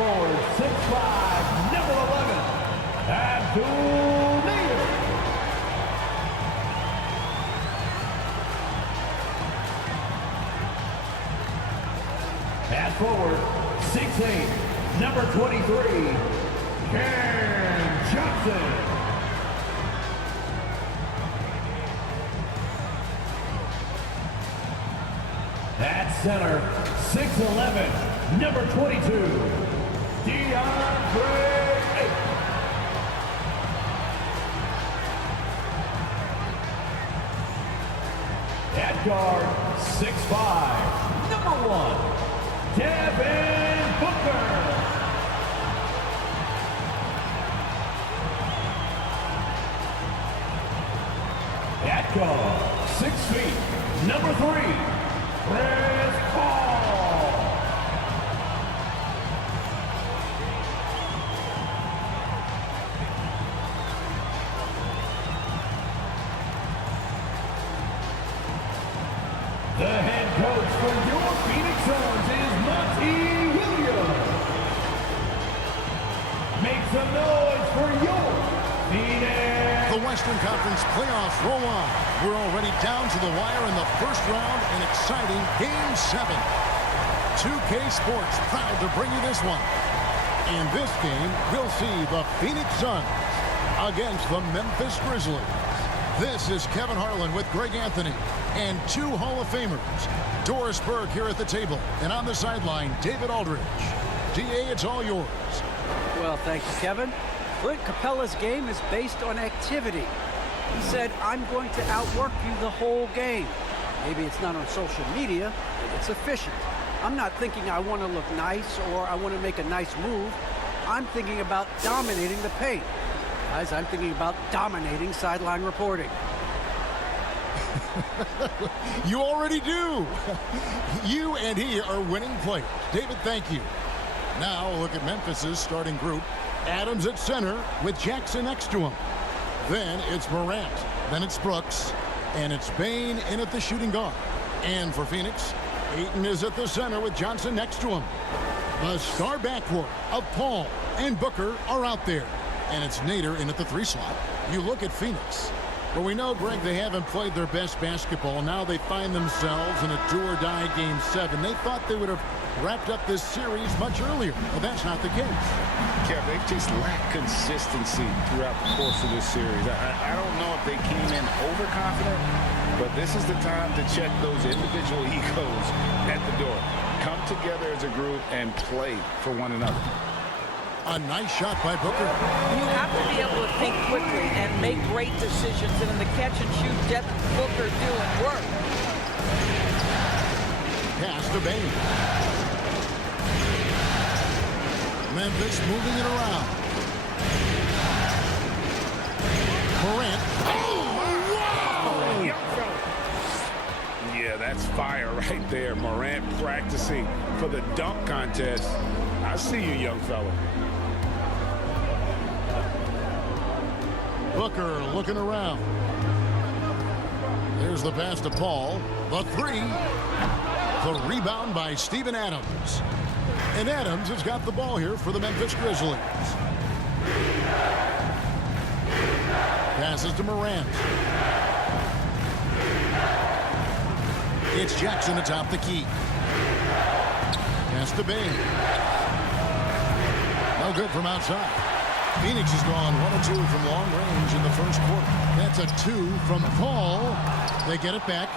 forward, 6'5", number 11, Abdul Nader. At forward, 6'8", number 23, Cam Johnson. At center, 6'11", number 22, DeAndre Ayton. At guard, 6'5", number 1, Devin Booker. At guard, 6 feet, number 3, Chris Paul. The head coach for your Phoenix Suns is Monty Williams. Make some noise for your Phoenix. The Western Conference playoffs roll on. We're already down to the wire in the first round, an exciting Game 7. 2K Sports proud to bring you this one. In this game, we'll see the Phoenix Suns against the Memphis Grizzlies. This is Kevin Harlan with Greg Anthony and 2 Hall of Famers. Doris Berg here at the table, and on the sideline, David Aldridge. DA, it's all yours. Well, thank you, Kevin. Clint Capella's game is based on activity. He said, I'm going to outwork you the whole game. Maybe it's not on social media, but it's efficient. I'm not thinking I want to look nice or I want to make a nice move. I'm thinking about dominating the paint. Guys, I'm thinking about dominating sideline reporting. You already do. You and he are winning players. David, thank you. Now look at Memphis's starting group. Adams at center with Jackson next to him. Then it's Morant. Then it's Brooks. And it's Bane in at the shooting guard. And for Phoenix, Ayton is at the center with Johnson next to him. The star backcourt of Paul and Booker are out there. And it's Nader in at the 3 slot. You look at Phoenix. Well, we know, Greg, they haven't played their best basketball. Now they find themselves in a do-or-die Game 7. They thought they would have wrapped up this series much earlier. Well, that's not the case. Kev, they've just lacked consistency throughout the course of this series. I don't know if they came in overconfident, but this is the time to check those individual egos at the door. Come together as a group and play for one another. A nice shot by Booker. You have to be able to think quickly and make great decisions. And in the catch-and-shoot depth, Booker doing work. Pass to Bane. Memphis moving it around. Morant. Oh, wow! Yeah, that's fire right there. Morant practicing for the dunk contest. I see you, young fella. Booker looking around. There's the pass to Paul. The 3. The rebound by Steven Adams. And Adams has got the ball here for the Memphis Grizzlies. Passes to Morant. It's Jackson atop the key. Pass to Bane. No good from outside. Phoenix has gone 1 of 2 from long range in the first quarter. That's a 2 from Paul. They get it back.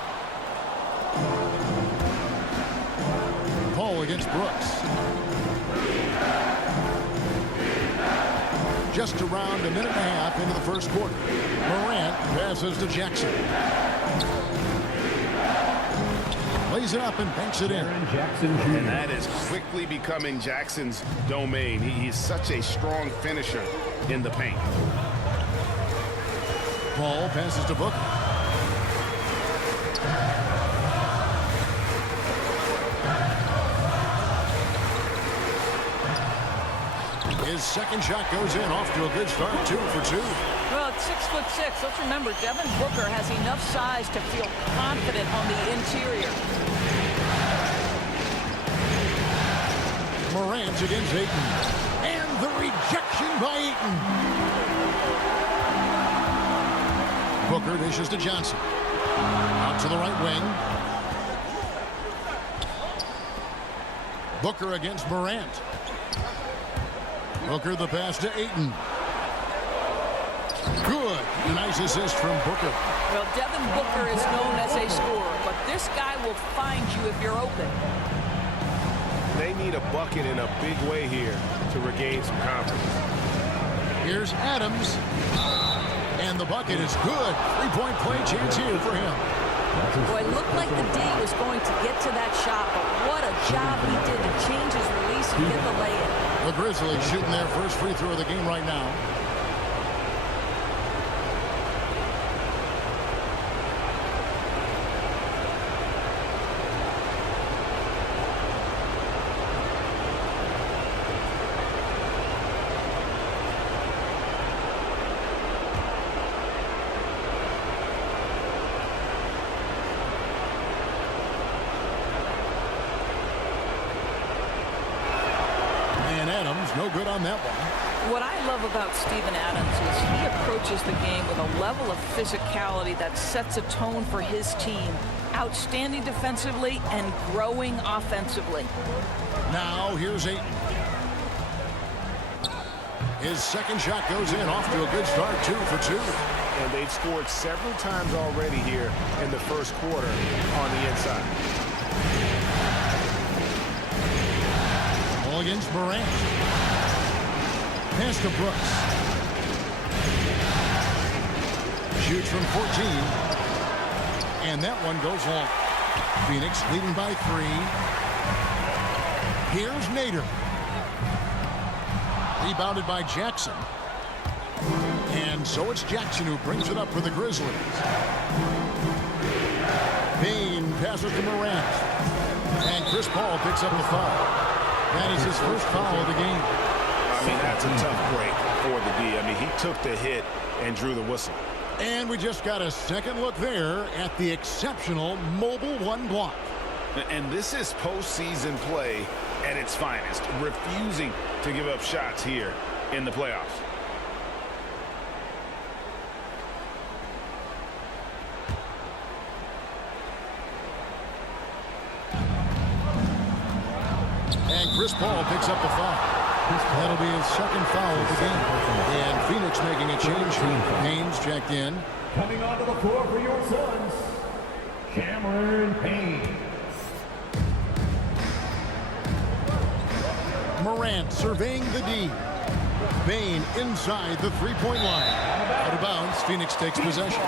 Paul against Brooks. Just around a minute and a half into the first quarter. Morant passes to Jackson. Lays it up and banks it in. And that is quickly becoming Jackson's domain. He's such a strong finisher in the paint. Paul passes to Booker. His second shot goes in, off to a good start, 2 for 2. Well, at 6'6", let's remember, Devin Booker has enough size to feel confident on the interior. Morant against Ayton. And the rejection by Ayton. Booker dishes to Johnson. Out to the right wing. Booker against Morant. Booker the pass to Ayton. Good. A nice assist from Booker. Well, Devin Booker is known as a scorer, but this guy will find you if you're open. They need a bucket in a big way here to regain some confidence. Here's Adams. And the bucket is good. Three-point play chance here for him. Boy, it looked like the D was going to get to that shot, but what a job he did to change his release and get the lay-in. The Grizzlies shooting their first free throw of the game right now. No good on that one. What I love about Steven Adams is he approaches the game with a level of physicality that sets a tone for his team. Outstanding defensively and growing offensively. Now here's Ayton. His second shot goes in, off to a good start, 2 for 2. And they've scored several times already here in the first quarter on the inside. Ball against Morant. Pass to Brooks. Shoots from 14. And that one goes long. Phoenix leading by 3. Here's Nader. Rebounded by Jackson. And so it's Jackson who brings it up for the Grizzlies. Payne passes to Morant. And Chris Paul picks up the foul. That is his first foul of the game. I mean, that's a tough break for the D. I mean, he took the hit and drew the whistle. And we just got a second look there at the exceptional mobile one block. And this is postseason play at its finest, refusing to give up shots here in the playoffs. And Chris Paul picks up the foul. That'll be his second foul of the game. And Phoenix making a change. Payne's checked in. Coming onto the floor for your Suns, Cameron Payne. Morant surveying the D. Payne inside the three-point line. Out of bounds, Phoenix takes possession.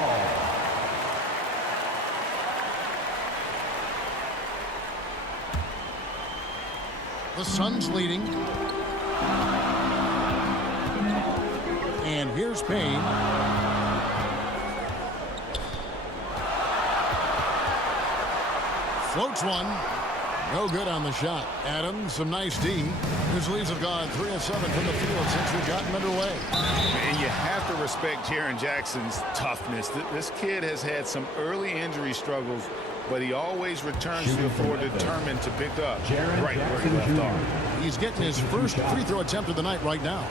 The Suns leading. And here's Payne. Floats one. No good on the shot. Adams, some nice D. Grizzlies have gone 3 of 7 from the field since we've gotten underway. And you have to respect Jaren Jackson's toughness. This kid has had some early injury struggles, but he always returns to the floor determined to pick up right where he left off. He's getting his first free throw attempt of the night right now.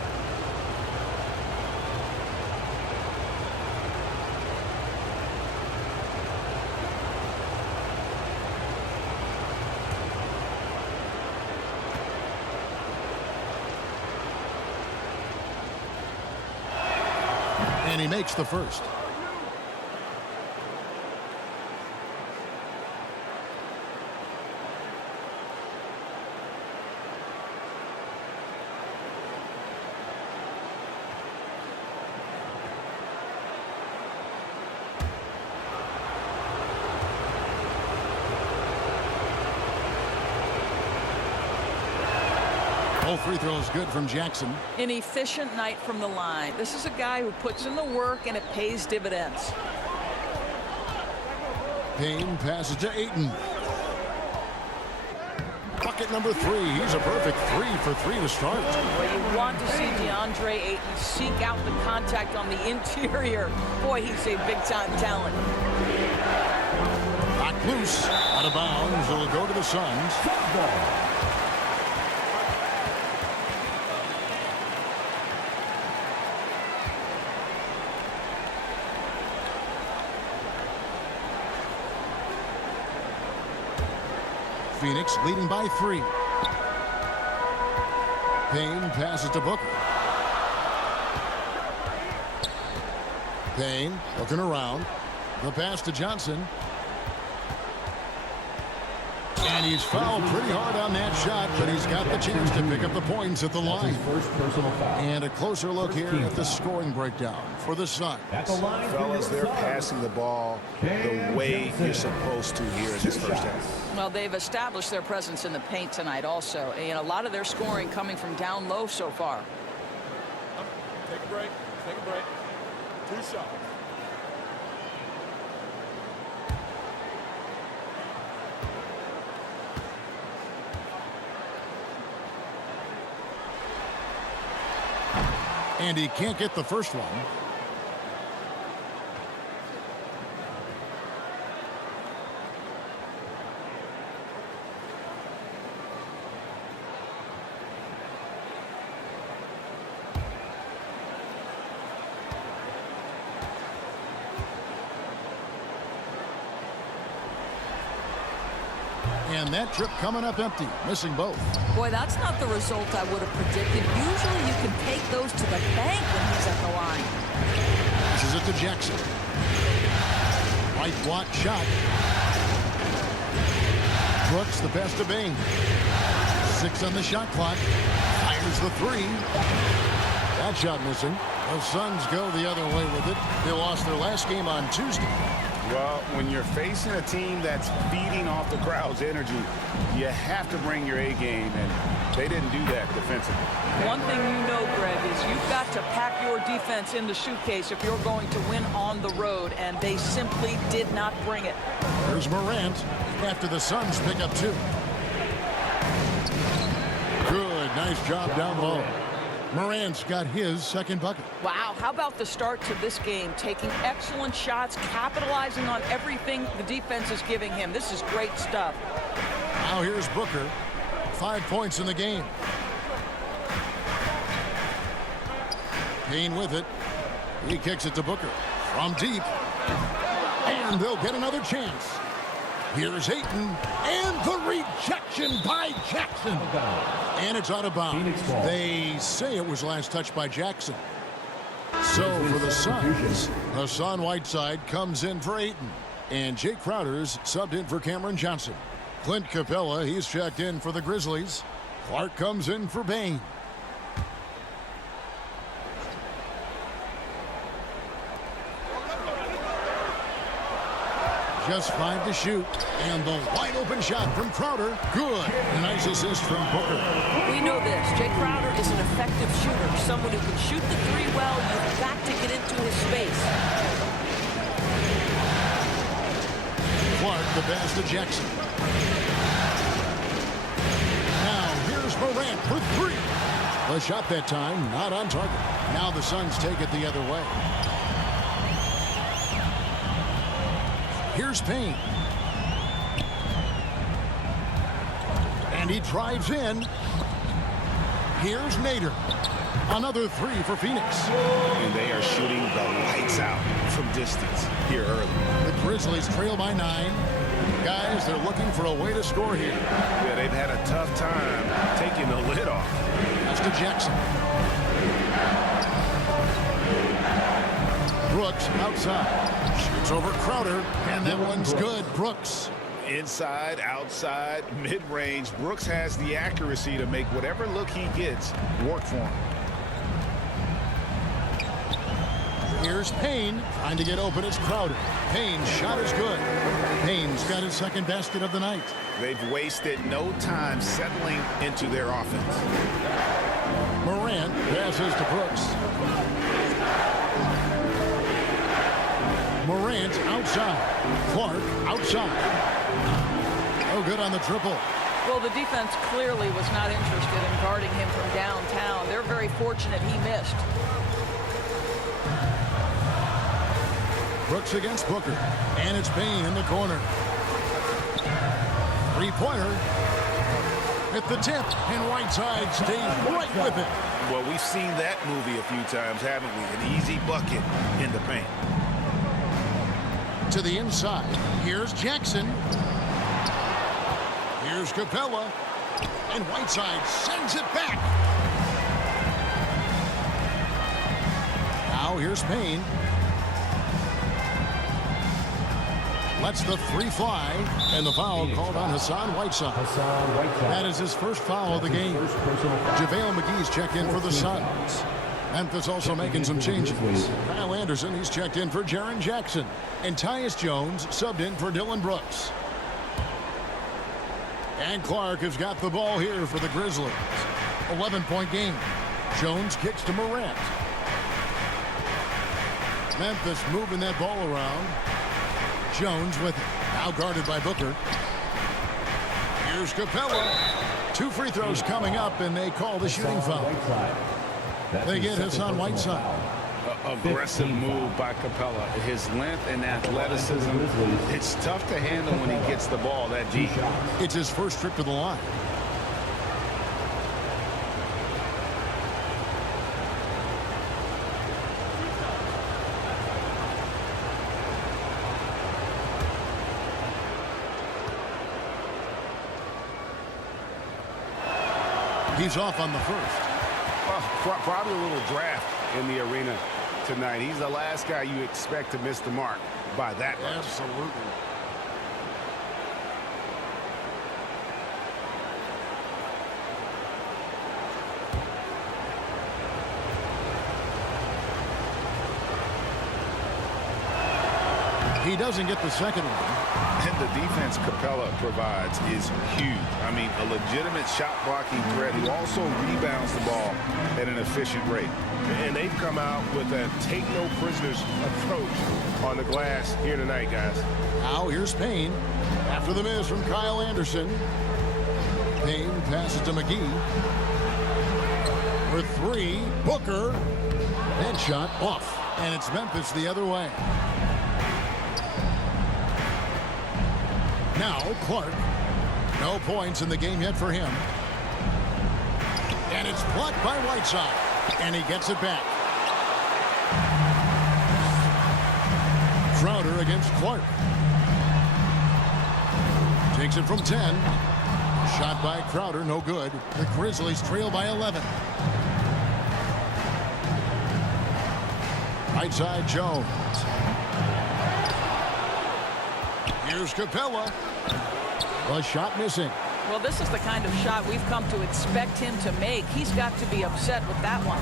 And he makes the first. All free throws good from Jackson. An efficient night from the line. This is a guy who puts in the work and it pays dividends. Payne passes to Ayton. Bucket number 3. He's a perfect 3 for 3 to start. Well, you want to see DeAndre Ayton seek out the contact on the interior. Boy, he's a big-time talent. Knocked loose. Out of bounds. It'll go to the Suns. Phoenix leading by 3. Payne passes to Booker. Payne looking around. The pass to Johnson. And he's fouled pretty hard on that shot, but he's got the chance to pick up the points at the line. And a closer look here at the scoring breakdown for the Suns. Fellas, they're passing the ball the way you're supposed to here in this first half. Well, they've established their presence in the paint tonight also, and a lot of their scoring coming from down low so far. Take a break. Take a break. 2 shots. And he can't get the first one. And that trip coming up empty, missing both. Boy, that's not the result I would have predicted. Usually you can take those to the bank when he's at the line. This is it to Jackson. Right block shot. Brooks the pass to Bain. 6 on the shot clock. Fires the 3. That shot missing. The Suns go the other way with it. They lost their last game on Tuesday. Well, when you're facing a team that's feeding off the crowd's energy, you have to bring your A game, and they didn't do that defensively. One thing you know, Greg, is you've got to pack your defense in the suitcase if you're going to win on the road, and they simply did not bring it. Here's Morant after the Suns pick up 2. Good, nice job down low. Morant's got his second bucket. Wow, how about the start to this game? Taking excellent shots, capitalizing on everything the defense is giving him. This is great stuff. Now here's Booker. 5 points in the game. Payne with it. He kicks it to Booker from deep. And they'll get another chance. Here's Ayton. And the rejection by Jackson. And it's out of bounds. They say it was last touched by Jackson. So for the Suns, Hassan Whiteside comes in for Ayton. And Jay Crowder's subbed in for Cameron Johnson. Clint Capella, he's checked in for the Grizzlies. Clark comes in for Bain. Just 5 to shoot. And the wide open shot from Crowder. Good. A nice assist from Booker. We know this. Jay Crowder is an effective shooter. Someone who can shoot the 3 well. You've got to get into his space. Clark, the pass to Jackson. Now here's Morant for 3. The shot that time, not on target. Now the Suns take it the other way. Here's Payne. And he drives in. Here's Nader. Another 3 for Phoenix. And they are shooting the lights out from distance here early. The Grizzlies trail by 9. Guys, they're looking for a way to score here. Yeah, they've had a tough time taking the lid off. That's to Jackson. Brooks outside. Shoots over Crowder. And that one's good. Brooks. Inside, outside, mid-range. Brooks has the accuracy to make whatever look he gets work for him. Here's Payne trying to get open. It's Crowder. Payne's shot is good. Payne's got his second basket of the night. They've wasted no time settling into their offense. Morant passes to Brooks. Morant outside. Clark outside. Oh, good on the triple. Well, the defense clearly was not interested in guarding him from downtown. They're very fortunate he missed. Brooks against Booker. And it's Payne in the corner. 3-pointer. At the tip. And Whiteside stays right with it. Well, we've seen that movie a few times, haven't we? An easy bucket in the paint. To the inside. Here's Jackson. Here's Capella. And Whiteside sends it back. Now here's Payne. Lets the three fly. And the foul called on Hassan Whiteside. That is his first foul of the game. JaVale McGee's checked in for the Suns. Memphis also making some changes. Kyle Anderson, he's checked in for Jaren Jackson. And Tyus Jones subbed in for Dylan Brooks. And Clark has got the ball here for the Grizzlies. 11-point game. Jones kicks to Morant. Memphis moving that ball around. Jones with it. Now guarded by Booker. Here's Capella. 2 free throws coming up, and they call the shooting foul. They get Hassan Whiteside. Aggressive move by Capella. His length and athleticism. It's tough to handle when he gets the ball that deep. It's his first trip to the line. He's off on the first. Probably a little draft in the arena tonight. He's the last guy you expect to miss the mark by that much. Absolutely. He doesn't get the second one. And the defense Capella provides is huge. I mean, a legitimate shot blocking threat who also rebounds the ball at an efficient rate. And they've come out with a take no prisoners approach on the glass here tonight, guys. Now here's Payne. After the miss from Kyle Anderson. Payne passes to McGee. For 3, Booker. Head shot off. And it's Memphis the other way. Now Clark. No points in the game yet for him. And it's blocked by Whiteside. And he gets it back. Crowder against Clark. Takes it from 10. Shot by Crowder, no good. The Grizzlies trail by 11. Right side, Jones. Here's Capella. A shot missing. Well, this is the kind of shot we've come to expect him to make. He's got to be upset with that one.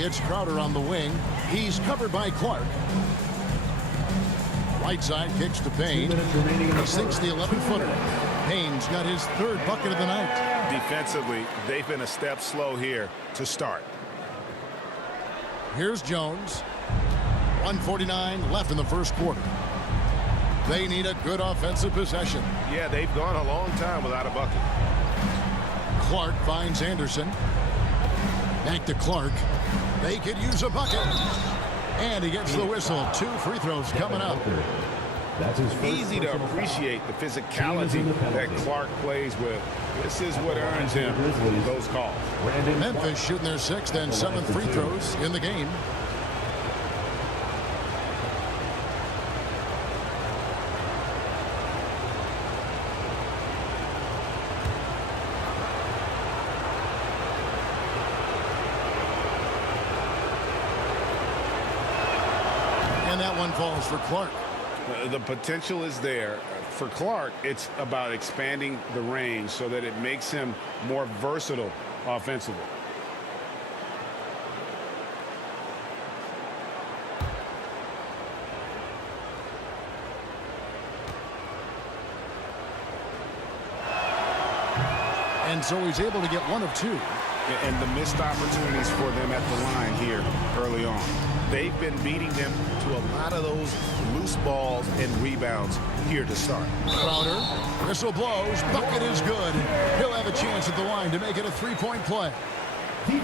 It's Crowder on the wing. He's covered by Clark. Whiteside kicks to Payne. He sinks the 11-footer. Payne's got his 3rd bucket of the night. Defensively, they've been a step slow here to start. Here's Jones. 1:49 left in the first quarter. They need a good offensive possession. Yeah, they've gone a long time without a bucket. Clark finds Anderson. Back to Clark. They could use a bucket. And he gets the whistle. 2 free throws coming up. Easy to appreciate the physicality that Clark plays with. This is what earns him those calls. Memphis shooting their 6th and 7th free throws in the game. And that one falls for Clark. The potential is there. For Clark, it's about expanding the range so that it makes him more versatile offensively. And so he's able to get 1 of 2. And the missed opportunities for them at the line here early on. They've been beating them to a lot of those loose balls and rebounds here to start. Crowder, whistle blows, bucket is good. He'll have a chance at the line to make it a 3-point play.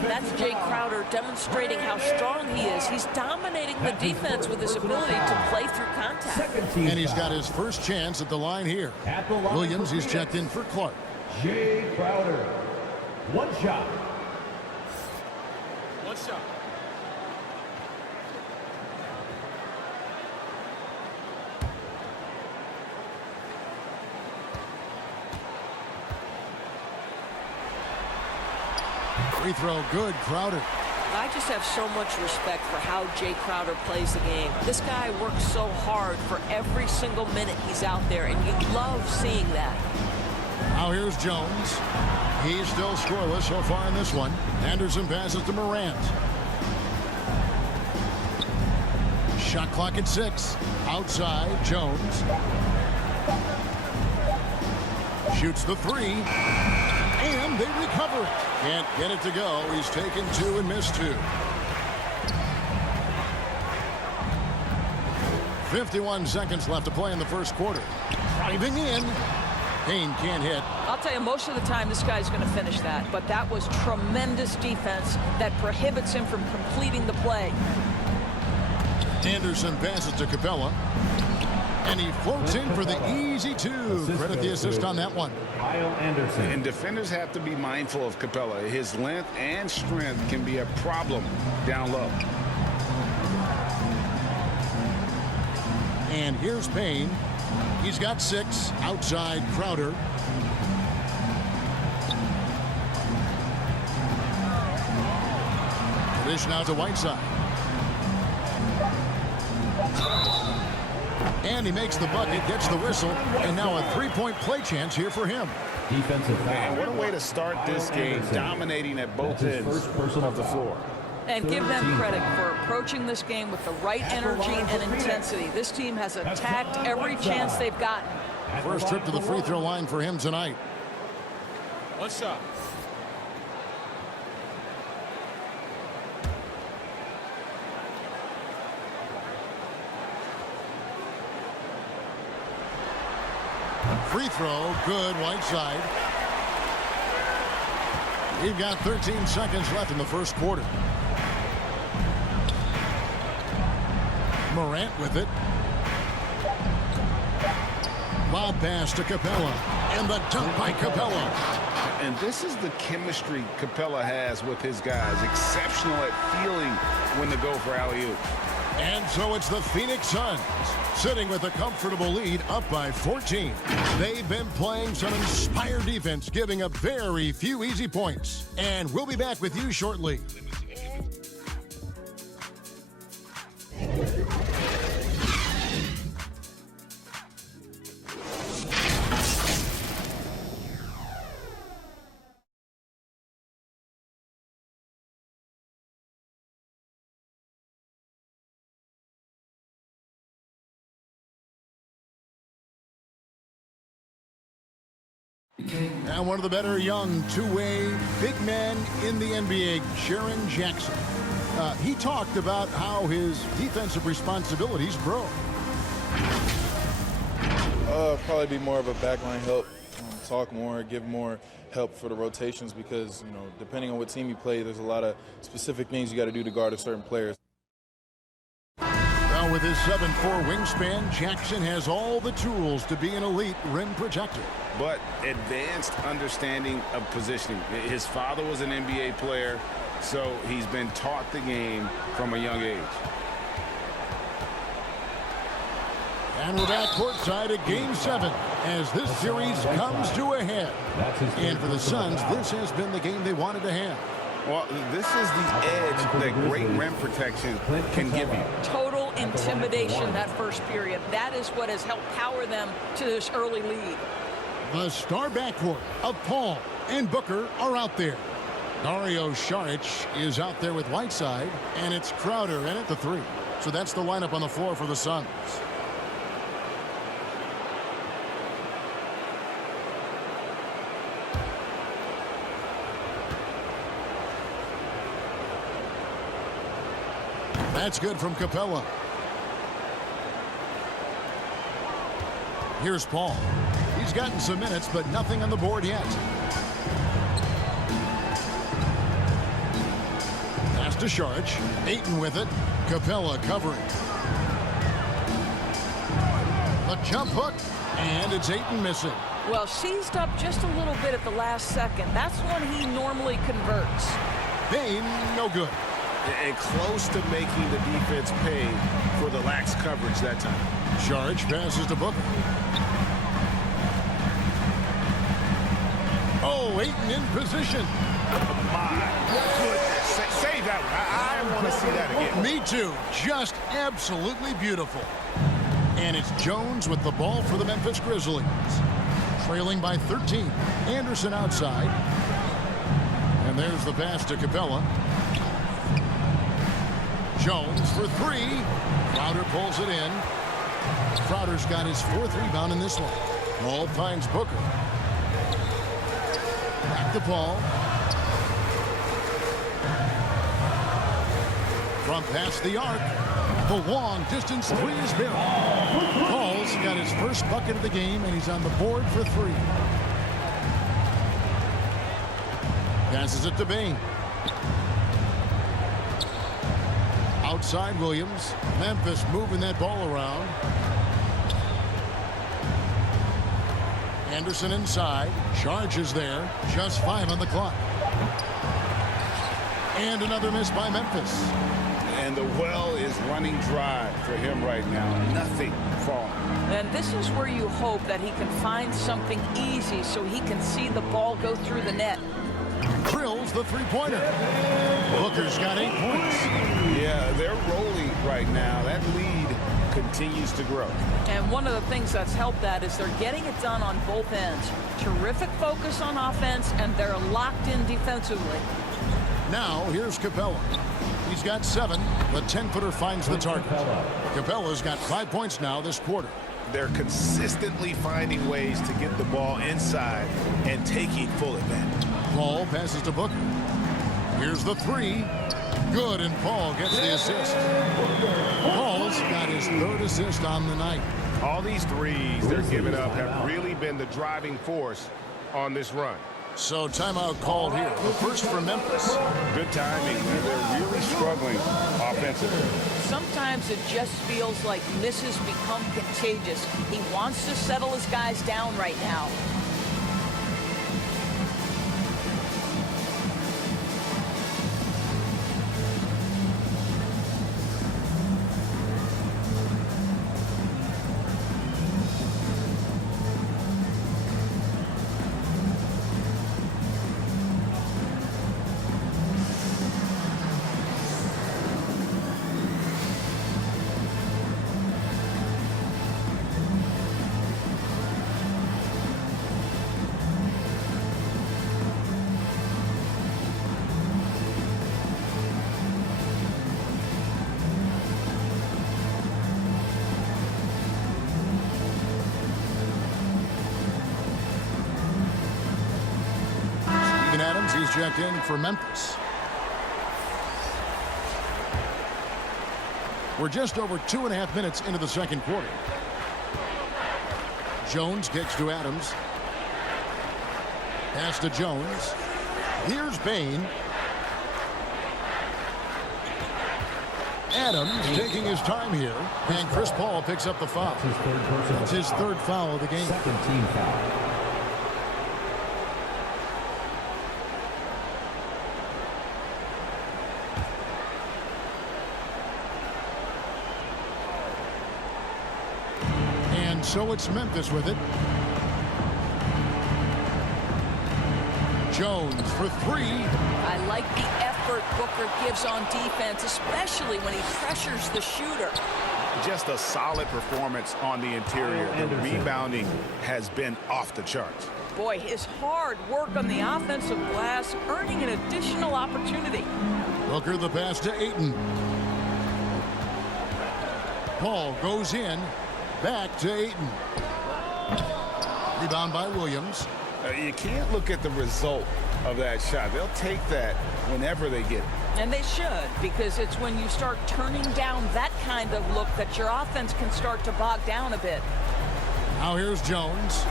That's Jay Crowder demonstrating how strong he is. He's dominating the defense with his ability to play through contact. And he's got his first chance at the line here. Williams, he's checked in for Clark. Jay Crowder. 1 shot. Free throw, good. Crowder. I just have so much respect for how Jay Crowder plays the game. This guy works so hard for every single minute he's out there, and you love seeing that. Now here's Jones. He's still scoreless so far in this one. Anderson passes to Morant. Shot clock at 6. Outside, Jones. Shoots the 3. And they recover it. Can't get it to go. He's taken 2 and missed 2. 51 seconds left to play in the first quarter. Driving in. Payne can't hit. I'll tell you, most of the time this guy's going to finish that, but that was tremendous defense that prohibits him from completing the play. Anderson passes to Capella. And he floats in for the easy 2. Credit the assist on that one. Kyle Anderson. And defenders have to be mindful of Capella. His length and strength can be a problem down low. And here's Payne. He's got 6. Outside, Crowder. Dish now to Whiteside. And he makes the bucket, gets the whistle, and now a 3-point play chance here for him. Defensive foul. And what a way to start this game, dominating at both ends of the floor. And give them credit for approaching this game with the right energy and intensity. This team has attacked every chance they've gotten. First trip to the free throw line for him tonight. What's up? Free throw, good. Whiteside. We've got 13 seconds left in the first quarter. Morant with it. Lob pass to Capella. And the dunk by Capella. And this is the chemistry Capella has with his guys. Exceptional at feeling when to go for alley-oop. And so it's the Phoenix Suns sitting with a comfortable lead, up by 14. They've been playing some inspired defense, giving up very few easy points. And we'll be back with you shortly. And one of the better young two-way big men in the NBA, Jaren Jackson. He talked about how his defensive responsibilities grow. Probably be more of a backline help, talk more, give more help for the rotations because, you know, depending on what team you play, there's a lot of specific things you got to do to guard a certain player. Now with his 7'4" wingspan, Jackson has all the tools to be an elite rim protector. But advanced understanding of positioning. His father was an NBA player, so he's been taught the game from a young age. And we're back courtside at Game 7 as this series comes to a head. And for the Suns, this has been the game they wanted to have. Well, this is the edge that great rim protection can give you. Total intimidation that first period. That is what has helped power them to this early lead. The star backcourt of Paul and Booker are out there. Dario Saric is out there with Whiteside, and it's Crowder in at the 3. So that's the lineup on the floor for the Suns. That's good from Capella. Here's Paul. He's gotten some minutes, but nothing on the board yet. Pass to Saric. Ayton with it. Capella covering. A jump hook, and it's Ayton missing. Well, seized up just a little bit at the last second. That's when he normally converts. Payne, no good. And close to making the defense pay for the lax coverage that time. Saric passes to Booker. Oh, Ayton in position. My goodness. Save that one. I want to see that again. Me too. Just absolutely beautiful. And it's Jones with the ball for the Memphis Grizzlies. Trailing by 13. Anderson outside. And there's the pass to Capella. Jones for three. Crowder pulls it in. Crowder's got his 4th rebound in this one. Paul finds Booker. Back to Paul. From past the arc. The long distance three is buried. Paul's got his first bucket of the game, and he's on the board for 3. Passes it to Bain. Outside Williams. Memphis moving that ball around. Anderson inside. Charges there. Just 5 on the clock. And another miss by Memphis. And the well is running dry for him right now. Nothing falling. And this is where you hope that he can find something easy so he can see the ball go through the net. Drills the three-pointer. Booker's got 8 points. Yeah, they're rolling right now. That lead continues to grow. And one of the things that's helped that is they're getting it done on both ends. Terrific focus on offense, and they're locked in defensively. Now, here's Capella. He's got 7. The 10-footer finds the target. Capella's got 5 points now this quarter. They're consistently finding ways to get the ball inside and taking full advantage. Paul passes to Booker. Here's the 3. Good, and Paul gets the assist. Paul's got his 3rd assist on the night. All these threes they're giving up have really been the driving force on this run. So timeout called here. The first for Memphis. Good timing. They're really struggling offensively. Sometimes it just feels like misses become contagious. He wants to settle his guys down right now. Adams, he's checked in for Memphis. We're just over 2.5 minutes into the second quarter. Jones kicks to Adams. Pass to Jones. Here's Bain. Adams taking his time here, and Chris Paul picks up the foul. It's his 3rd foul of the game. Second team foul. So it's Memphis with it. Jones for 3. I like the effort Booker gives on defense, especially when he pressures the shooter. Just a solid performance on the interior. The rebounding has been off the charts. Boy, his hard work on the offensive glass earning an additional opportunity. Booker the pass to Ayton. Paul goes in. Back to Ayton. Rebound by Williams. You can't look at the result of that shot. They'll take that whenever they get it. And they should, because it's when you start turning down that kind of look that your offense can start to bog down a bit. Now here's Jones.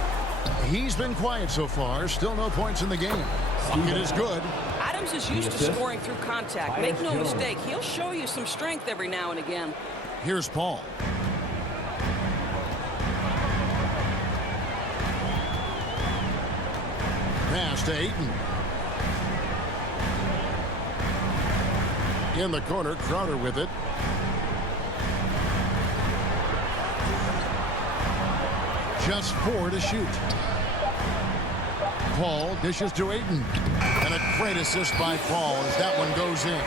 He's been quiet so far. Still no points in the game. Bucket is good. Adams is used to scoring through contact. Make no mistake, he'll show you some strength every now and again. Here's Paul. Pass to Ayton. In the corner, Crowder with it. Just 4 to shoot. Paul dishes to Ayton. And a great assist by Paul as that one goes in.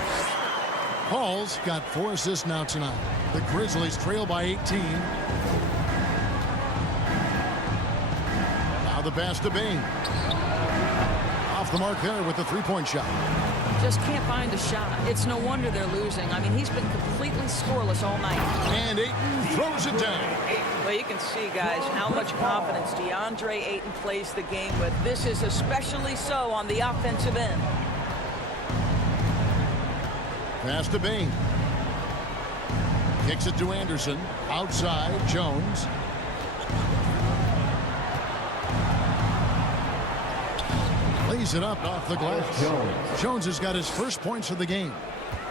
Paul's got 4 assists now tonight. The Grizzlies trail by 18. Now the pass to Bain. Off the mark there with the three-point shot. Just can't find a shot. It's no wonder they're losing. I mean, he's been completely scoreless all night. And Ayton throws it down. Well, you can see, guys, how much confidence DeAndre Ayton plays the game with. This is especially so on the offensive end. Pass to Bain. Kicks it to Anderson. Outside, Jones. Lays it up off the glass. Jones has got his first points of the game.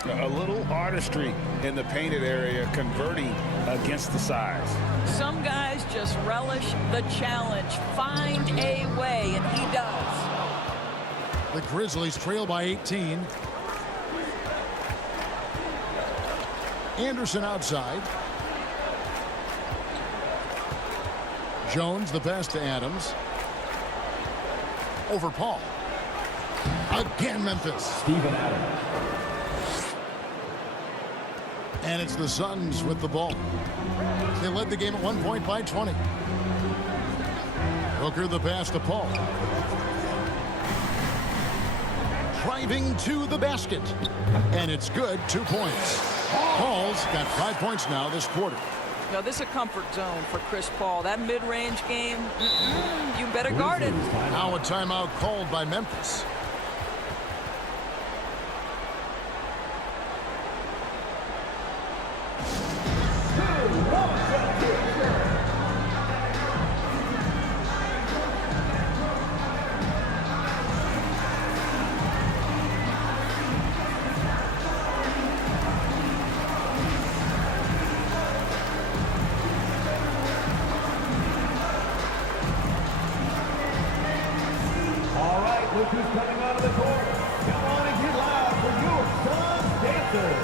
A little artistry in the painted area, converting against the size. Some guys just relish the challenge. Find a way, and he does. The Grizzlies trail by 18. Anderson outside. Jones, the pass to Adams. Over Paul. Again, Memphis. Steven Adams. And it's the Suns with the ball. They led the game at 1 point by 20. Booker the pass to Paul. Driving to the basket. And it's good, 2 points. Paul's got 5 points now this quarter. Now, this is a comfort zone for Chris Paul. That mid-range game, you better guard it. Now a timeout called by Memphis. Look who's coming out of the court. Come on and get loud for your Suns dancers.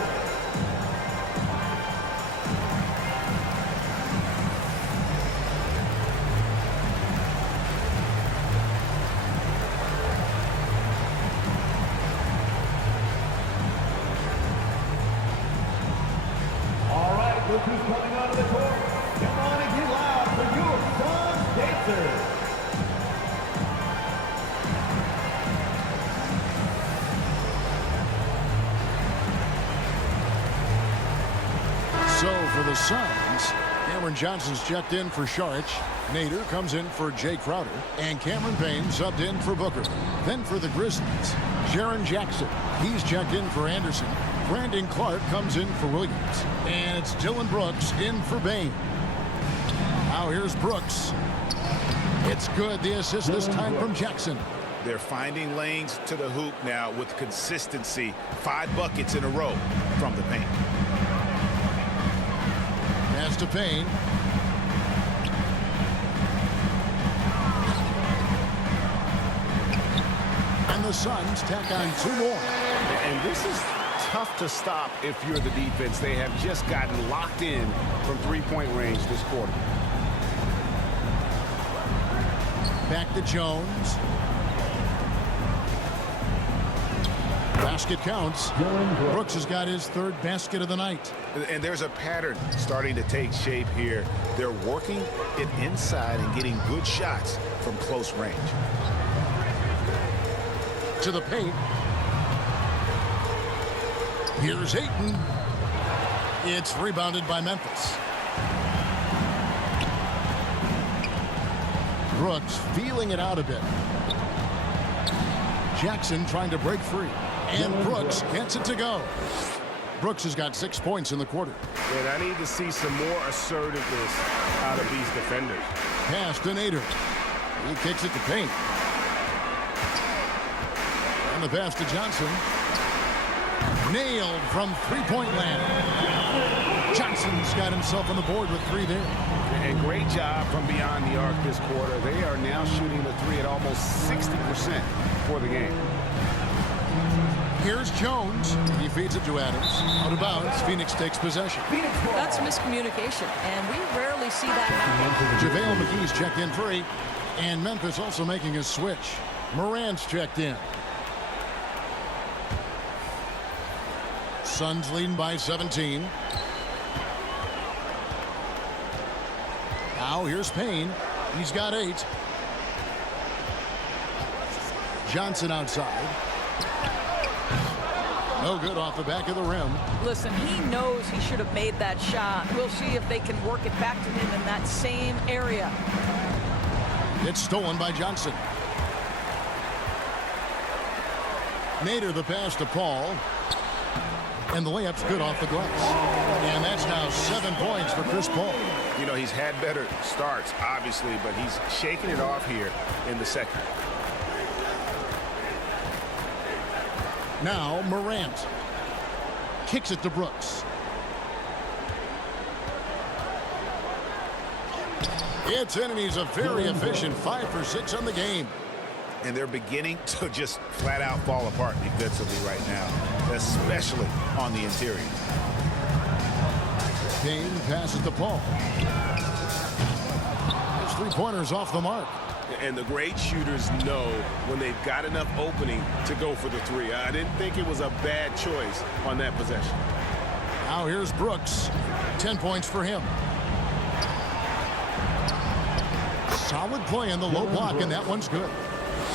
All right, look who's coming out of the court. Come on and get loud for your Suns dancers. So for the Suns, Cameron Johnson's checked in for Saric. Nader comes in for Jay Crowder. And Cameron Payne subbed in for Booker. Then for the Grizzlies, Jaren Jackson. He's checked in for Anderson. Brandon Clark comes in for Williams. And it's Dylan Brooks in for Bain. Now here's Brooks. It's good. The assist this time from Jackson. They're finding lanes to the hoop now with consistency. 5 buckets in a row from the paint. Pass to Payne. And the Suns tack on 2 more. And this is tough to stop if you're the defense. They have just gotten locked in from 3-point range this quarter. Back to Jones. Basket counts. Brooks has got his 3rd basket of the night. And there's a pattern starting to take shape here. They're working it inside and getting good shots from close range. To the paint. Here's Ayton. It's rebounded by Memphis. Brooks feeling it out a bit. Jackson trying to break free. And Brooks gets it to go. Brooks has got 6 points in the quarter. And I need to see some more assertiveness out of these defenders. Pass to Nader. He kicks it to Payne. And the pass to Johnson. Nailed from 3-point land. Johnson's got himself on the board with 3 there. And great job from beyond the arc this quarter. They are now shooting the 3 at almost 60% for the game. Here's Jones. He feeds it to Adams. Out of bounds. Phoenix takes possession. That's miscommunication, and we rarely see that happen. JaVale McGee's checked in for 8. And Memphis also making a switch. Morant's checked in. Suns leading by 17. Now here's Payne. He's got 8. Johnson outside. No good off the back of the rim. Listen, he knows he should have made that shot. We'll see if they can work it back to him in that same area. It's stolen by Johnson. Nader the pass to Paul. And the layup's good off the glass. And that's now 7 points for Chris Paul. You know, he's had better starts, obviously, but he's shaking it off here in the second. Now Morant kicks it to Brooks. It's in, and he's a very efficient 5 for 6 on the game. And they're beginning to just flat out fall apart defensively right now, especially on the interior. Payne passes to Paul. His 3-pointers off the mark. And the great shooters know when they've got enough opening to go for the 3. I didn't think it was a bad choice on that possession. Now here's Brooks. 10 points for him. Solid play in the low block, and that one's good.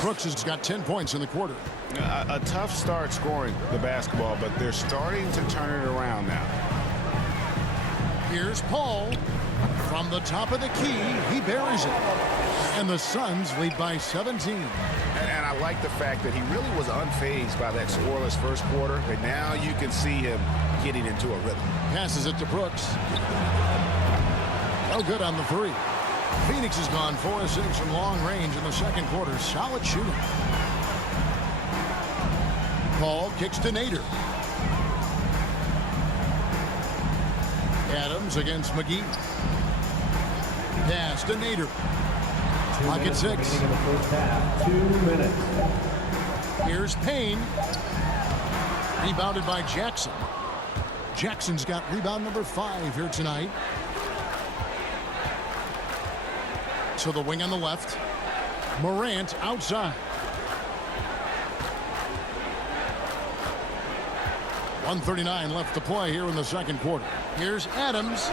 Brooks has got 10 points in the quarter. A tough start scoring the basketball, but they're starting to turn it around now. Here's Paul. From the top of the key, he buries it. And the Suns lead by 17. And I like the fact that he really was unfazed by that scoreless first quarter. And now you can see him getting into a rhythm. Passes it to Brooks. No good on the 3. Phoenix has gone 4 of 6 from long range in the second quarter. Solid shooting. Paul kicks to Nader. Adams against McGee. Pass to Nader. Pocket 6. 2 minutes. Here's Payne. Rebounded by Jackson. Jackson's got rebound number 5 here tonight. To the wing on the left. Morant outside. 1:39 left to play here in the second quarter. Here's Adams.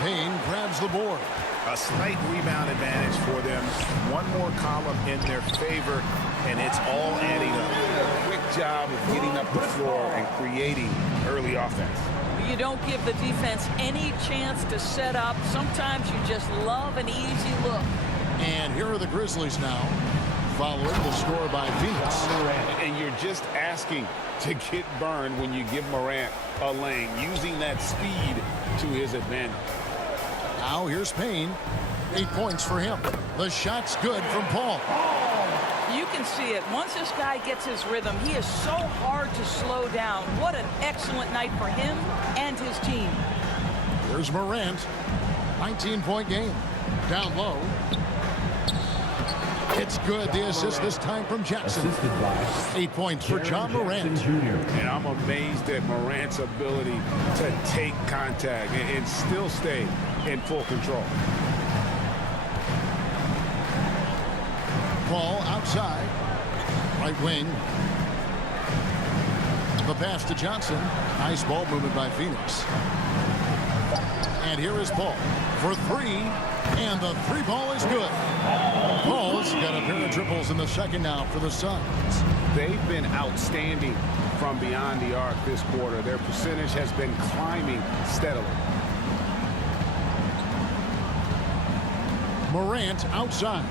Payne grabs the board. A slight rebound advantage for them. One more column in their favor, and it's all adding up. Quick job of getting up the floor and creating early offense. You don't give the defense any chance to set up. Sometimes you just love an easy look. And here are the Grizzlies now, following the score by Phoenix. And you're just asking to get burned when you give Morant a lane, using that speed to his advantage. Now here's Payne. 8 points for him. The shot's good from Paul. You can see it. Once this guy gets his rhythm, he is so hard to slow down. What an excellent night for him and his team. Here's Morant. 19-point game. Down low. It's good. The assist this time from Jackson. 8 points for John Morant. And I'm amazed at Morant's ability to take contact and still stay in full control. Paul outside. Right wing. The pass to Johnson. Nice ball movement by Phoenix. And here is Paul for 3. And the 3 ball is good. Paul's got a pair of triples in the second now for the Suns. They've been outstanding from beyond the arc this quarter. Their percentage has been climbing steadily. Morant outside.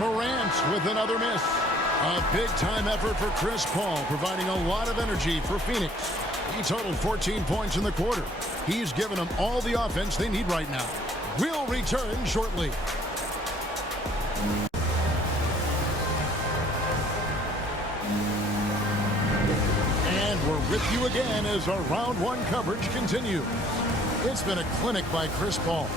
Morant with another miss. A big-time effort for Chris Paul, providing a lot of energy for Phoenix. He totaled 14 points in the quarter. He's given them all the offense they need right now. We'll return shortly. And we're with you again as our round 1 coverage continues. It's been a clinic by Chris Paul.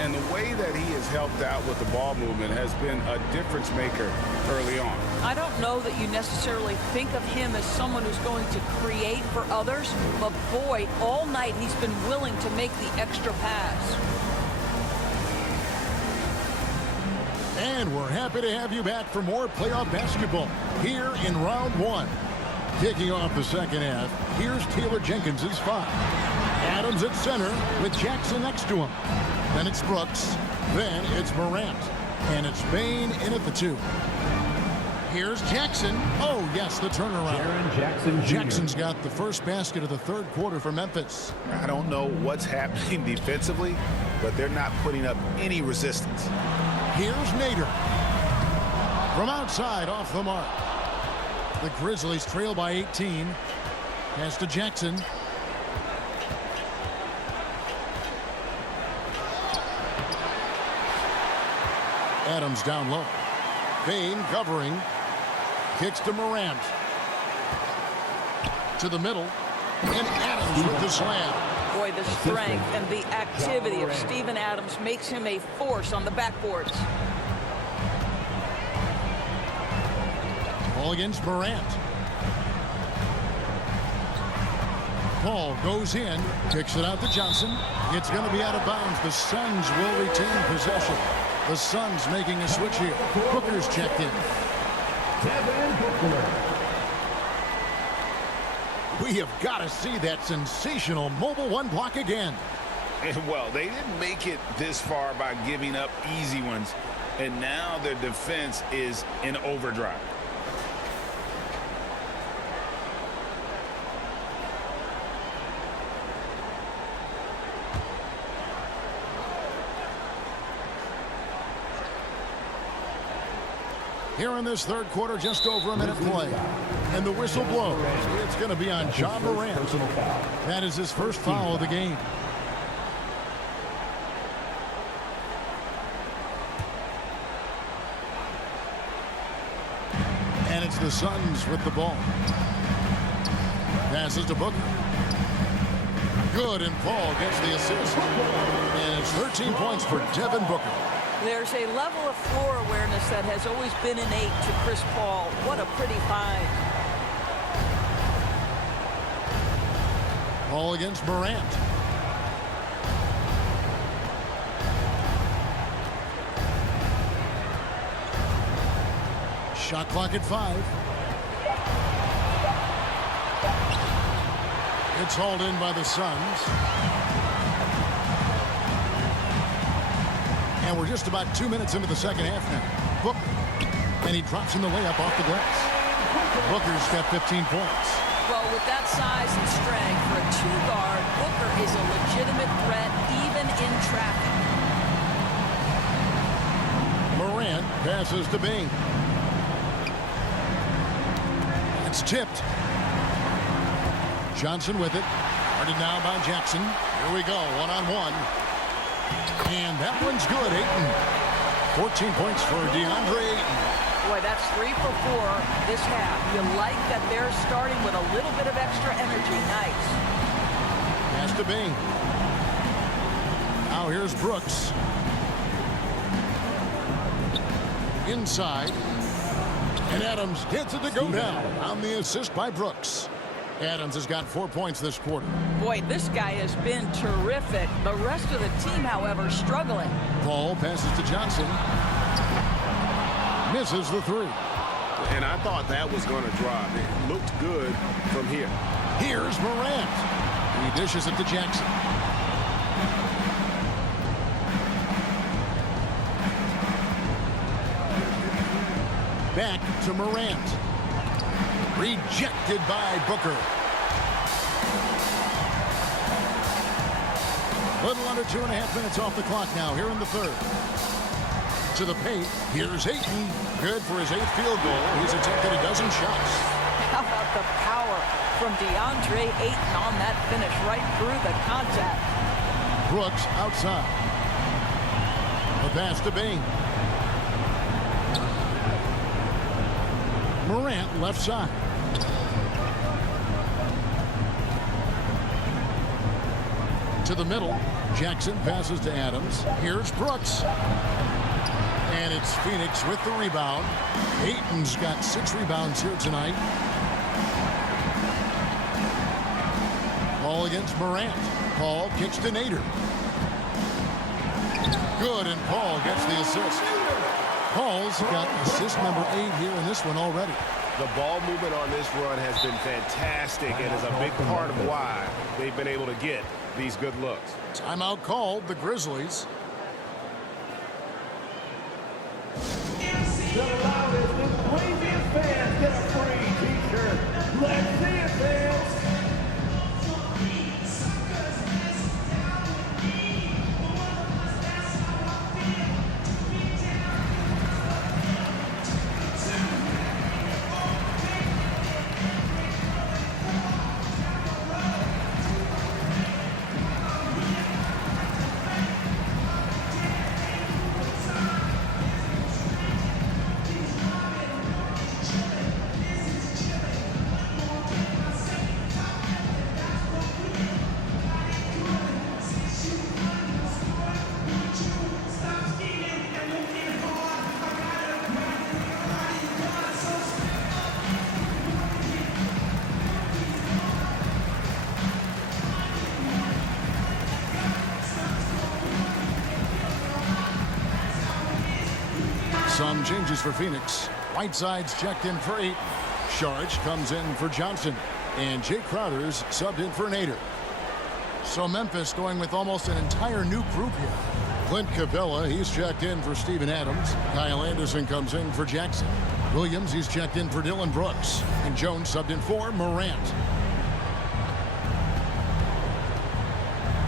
And the way that he has helped out with the ball movement, has been a difference maker early on. I don't know that you necessarily think of him as someone who's going to create for others, but boy, all night he's been willing to make the extra pass. And we're happy to have you back for more playoff basketball here in round one. Kicking off the second half, here's Taylor Jenkins' 5. Adams at center with Jackson next to him. Then it's Brooks. Then it's Morant. And it's Bain in at the 2. Here's Jackson. Oh, yes, the turnaround. Jackson's got the first basket of the third quarter for Memphis. I don't know what's happening defensively, but they're not putting up any resistance. Here's Nader. From outside, off the mark. The Grizzlies trail by 18. Pass to Jackson. Adams down low. Bain covering. Kicks to Morant. To the middle. And Adams with the slam. Boy, the strength and the activity of Steven Adams makes him a force on the backboards. Ball against Morant. Ball goes in. Kicks it out to Johnson. It's going to be out of bounds. The Suns will retain possession. The Suns making a switch here. Booker's checked in. We have got to see that sensational mobile one block again. Well, they didn't make it this far by giving up easy ones, and now their defense is in overdrive. Here in this third quarter, just over a minute play. And the whistle blows. It's going to be on Ja Morant. That is his first foul of the game. And it's the Suns with the ball. Passes to Booker. Good, and Paul gets the assist. And it's 13 points for Devin Booker. There's a level of floor awareness that has always been innate to Chris Paul. What a pretty find. Paul against Morant. Shot clock at 5. It's hauled in by the Suns. And we're just about 2 minutes into the second half now. Booker. And he drops in the layup off the glass. Booker's got 15 points. Well, with that size and strength for a 2-guard, Booker is a legitimate threat even in traffic. Morant passes to Bain. It's tipped. Johnson with it. Guarded now by Jackson. Here we go, one-on-one. And that one's good, Ayton. 14 points for DeAndre Ayton. Boy, that's 3 for 4 this half. You like that they're starting with a little bit of extra energy. Nice. Pass to Bain. Now here's Brooks. Inside. And Adams gets it to go down on the assist by Brooks. Adams has got 4 points this quarter. Boy, this guy has been terrific. The rest of the team, however, struggling. Paul passes to Johnson. Misses the 3. And I thought that was going to drop. It looked good from here. Here's Morant. He dishes it to Jackson. Back to Morant. Rejected by Booker. Little under 2.5 minutes off the clock now here in the third. To the paint. Here's Ayton. Good for his 8th field goal. He's attempted a dozen shots. How about the power from DeAndre Ayton on that finish right through the contact. Brooks outside. The pass to Bain. Morant left side. To the middle. Jackson passes to Adams. Here's Brooks. And it's Phoenix with the rebound. Ayton's got 6 rebounds here tonight. Ball against Morant. Paul kicks to Nader. Good, and Paul gets the assist. Paul's got assist number 8 here in this one already. The ball movement on this run has been fantastic and is a big part of why they've been able to get these good looks. Timeout called, the Grizzlies. The loudest and craziest fans get a free t-shirt. Let's see it, fans. Some changes for Phoenix. Whiteside's checked in for 8. Sharge comes in for Johnson. And Jay Crowder's subbed in for Nader. So Memphis going with almost an entire new group here. Clint Capella, he's checked in for Steven Adams. Kyle Anderson comes in for Jackson. Williams, he's checked in for Dylan Brooks. And Jones subbed in for Morant.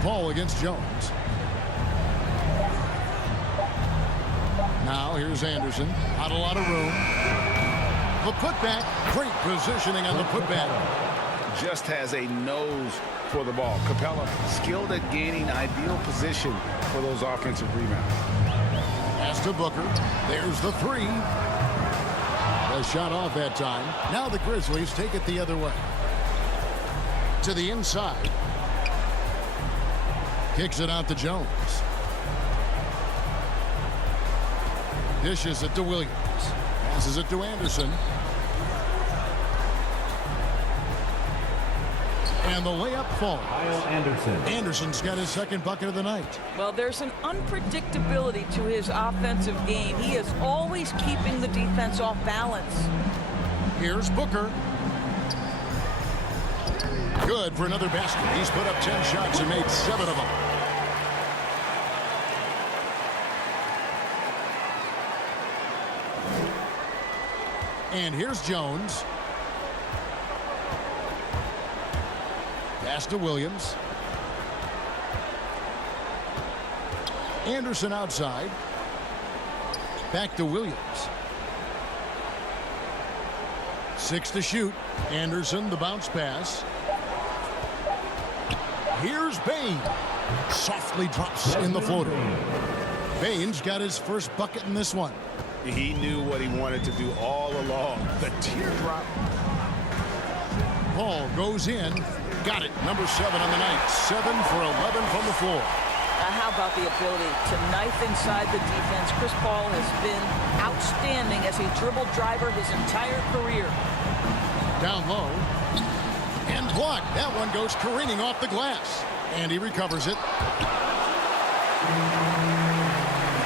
Paul against Jones. Now here's Anderson. Not a lot of room. The putback. Great positioning on the putback. Just has a nose for the ball. Capella skilled at gaining ideal position for those offensive rebounds. Pass to Booker. There's the 3. A shot off that time. Now the Grizzlies take it the other way. To the inside. Kicks it out to Jones. Dishes it to Williams. Passes it to Anderson. And the layup falls. Kyle Anderson. Anderson's got his second bucket of the night. Well, there's an unpredictability to his offensive game. He is always keeping the defense off balance. Here's Booker. Good for another basket. He's put up 10 shots and made 7 of them. And here's Jones. Pass to Williams. Anderson outside. Back to Williams. 6 to shoot. Anderson, the bounce pass. Here's Bain. Softly drops in the floater. Bain's got his first bucket in this one. He knew what he wanted to do all along. The teardrop. Paul goes in. Got it. Number 7 on the night. 7 for 11 from the floor. How about the ability to knife inside the defense? Chris Paul has been outstanding as a dribble driver his entire career. Down low. And blocked. That one goes careening off the glass. And he recovers it.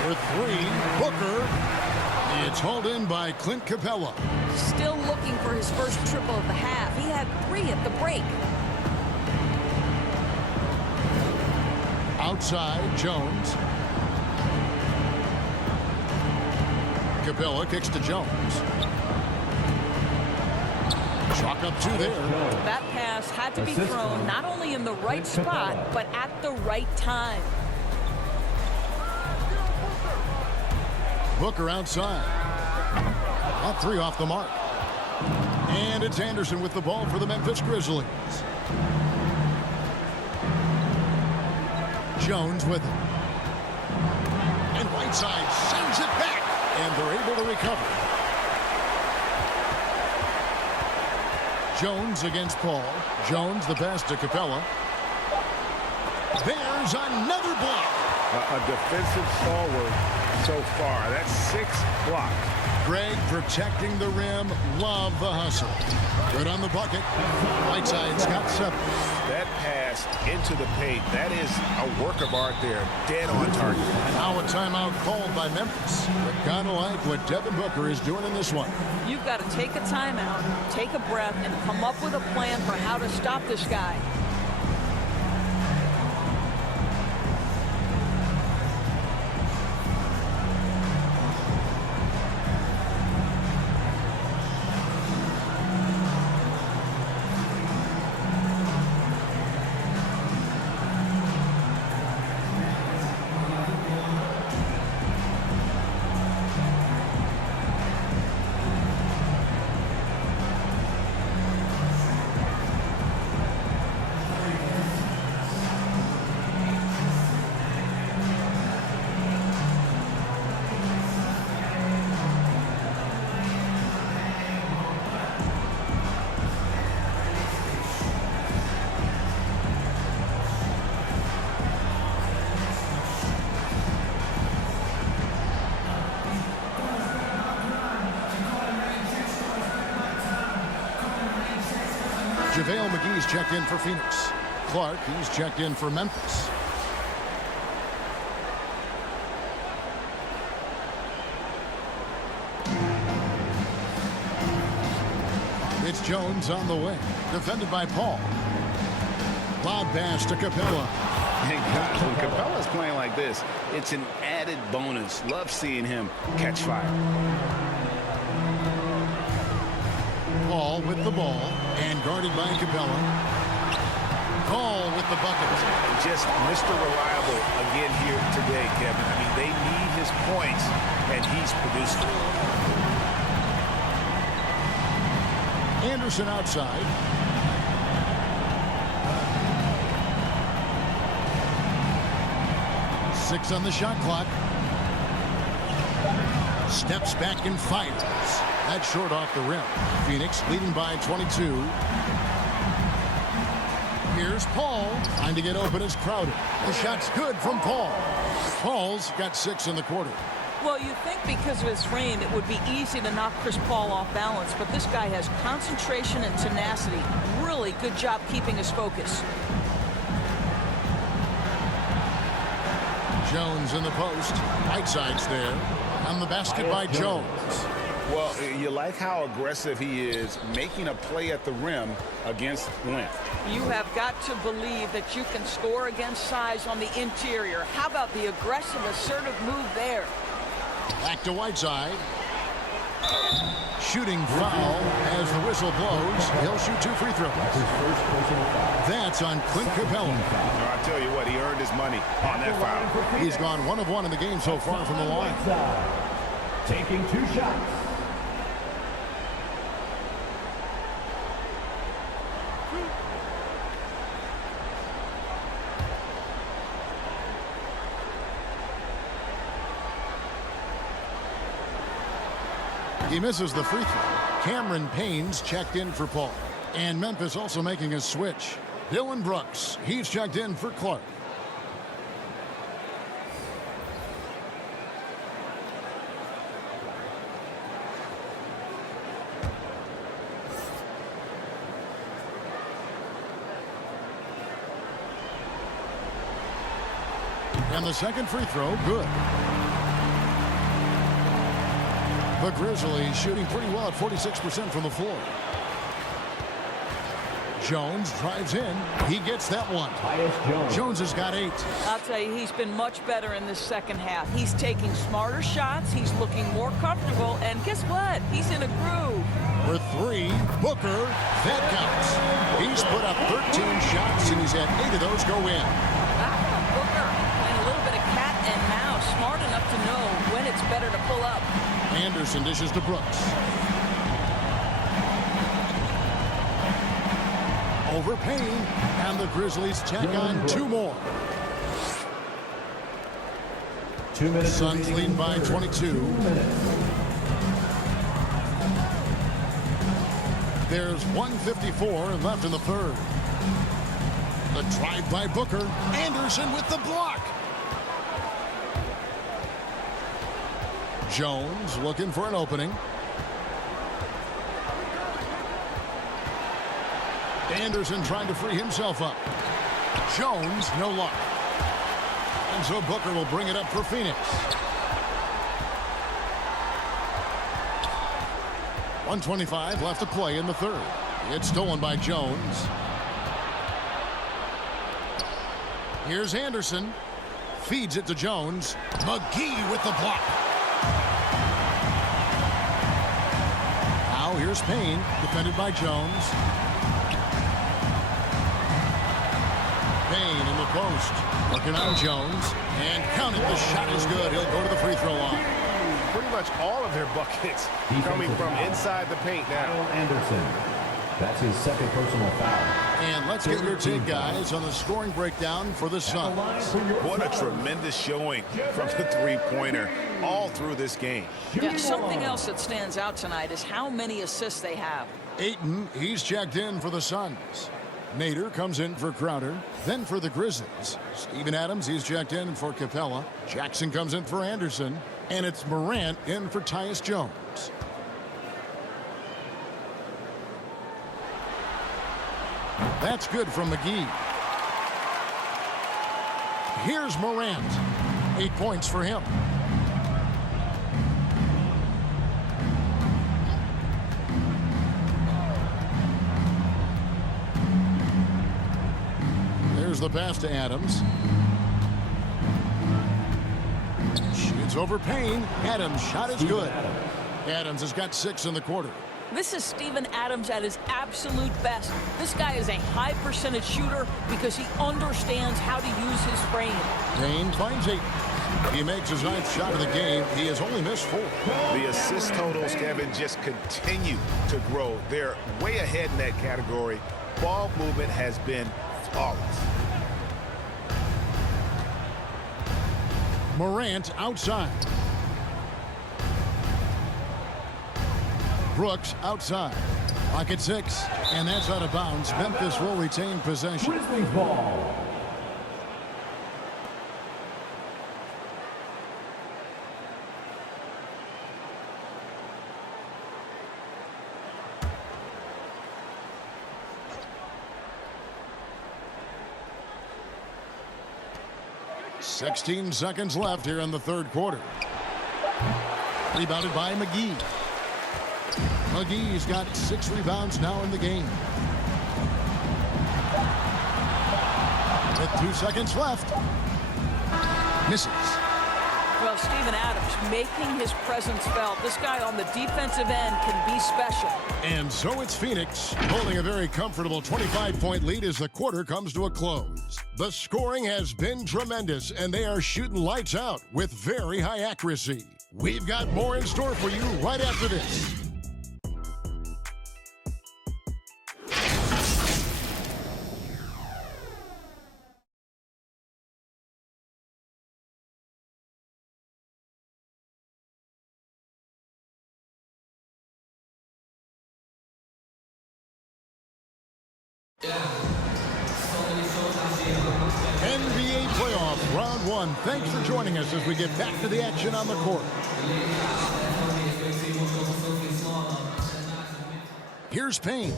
For 3, Booker. It's hauled in by Clint Capella. Still looking for his first triple of the half. He had 3 at the break. Outside, Jones. Capella kicks to Jones. Chalk up 2 there. That pass had to be thrown not only in the right spot, but at the right time. Booker outside. All 3 off the mark. And it's Anderson with the ball for the Memphis Grizzlies. Jones with it. And Whiteside sends it back. And they're able to recover. Jones against Paul. Jones the pass to Capella. There's another block. A defensive stalwart so far. That's 6 blocks. Greg protecting the rim. Love the hustle. Good on the bucket. Whiteside's got 7. That pass into the paint, that is a work of art there. Dead on target. Now a timeout called by Memphis. But kind of like what Devin Booker is doing in this one. You've got to take a timeout, take a breath, and come up with a plan for how to stop this guy. JaVale McGee's checked in for Phoenix. Clark, he's checked in for Memphis. It's Jones on the wing, defended by Paul. Lob pass to Capella. Hey guys, when Capella's playing like this, it's an added bonus. Love seeing him catch fire. Paul with the ball and guarded by Capella. Paul with the bucket. Just Mr. Reliable again here today, Kevin. I mean, they need his points, and he's produced them. Anderson outside. Six on the shot clock. Steps back and fires. That's short off the rim. Phoenix leading by 22. Here's Paul. Trying to get open is Crowder. The shot's good from Paul. Paul's got 6 in the quarter. Well, you think because of his frame, it would be easy to knock Chris Paul off balance, but this guy has concentration and tenacity. Really good job keeping his focus. Jones in the post. Whiteside's there. On the basket by Jones. Well, you like how aggressive he is making a play at the rim against length. You have got to believe that you can score against size on the interior. How about the aggressive, assertive move there? Back to Whiteside. Shooting foul as the whistle blows. He'll shoot 2 free throws. That's on Clint Capella. I'll tell you what, he earned his money on that foul. He's gone 1 of 1 in the game so far from the line. Taking 2 shots. He misses the free throw. Cameron Payne's checked in for Paul. And Memphis also making a switch. Dylan Brooks, he's checked in for Clark. And the second free throw, good. The Grizzlies shooting pretty well at 46% from the floor. Jones drives in. He gets that one. Jones has got 8. I'll tell you, he's been much better in this second half. He's taking smarter shots. He's looking more comfortable. And guess what? He's in a groove. For 3, Booker, that counts. He's put up 13 shots, and he's had 8 of those go in. Booker playing a little bit of cat and mouse. Smart enough to know when it's better to pull up. Anderson dishes to Brooks. Over Payne, and the Grizzlies tack on 2 more. 2 minutes. Suns lead by 22. There's 1:54 left in the third. The drive by Booker. Anderson with the block. Jones looking for an opening. Anderson trying to free himself up. Jones, no luck. And so Booker will bring it up for Phoenix. 1:25 left to play in the third. It's stolen by Jones. Here's Anderson. Feeds it to Jones. McGee with the block. Now here's Payne, defended by Jones. Payne in the post. Looking on Jones. And counted. The shot is good. He'll go to the free throw line. Pretty much all of their buckets coming from inside the paint now. Anderson. That's his second personal foul. And let's get your take, guys, on the scoring breakdown for the Suns. What a tremendous showing from the three-pointer all through this game. Yeah, something else that stands out tonight is how many assists they have. Ayton, he's checked in for the Suns. Nader comes in for Crowder. Then for the Grizzlies, Steven Adams, he's checked in for Capella. Jackson comes in for Anderson. And it's Morant in for Tyus Jones. That's good from McGee. Here's Morant. 8 points for him. There's the pass to Adams. Shoots over Payne. Adams' shot is good. Adams has got 6 in the quarter. This is Steven Adams at his absolute best. This guy is a high percentage shooter because he understands how to use his frame. Payne finds 8. He makes his 9th shot of the game. He has only missed 4. The assist totals, Kevin, just continue to grow. They're way ahead in that category. Ball movement has been flawless. Morant outside. Brooks outside. Lock at 6, and that's out of bounds. Memphis will retain possession. Grizzlies ball. Sixteen seconds left here in the third quarter. Rebounded by McGee. McGee's got 6 rebounds now in the game. With 2 seconds left. Misses. Well, Steven Adams making his presence felt. This guy on the defensive end can be special. And so it's Phoenix holding a very comfortable 25-point lead as the quarter comes to a close. The scoring has been tremendous, and they are shooting lights out with very high accuracy. We've got more in store for you right after this. NBA playoffs, round 1. Thanks for joining us as we get back to the action on the court. Here's Payne.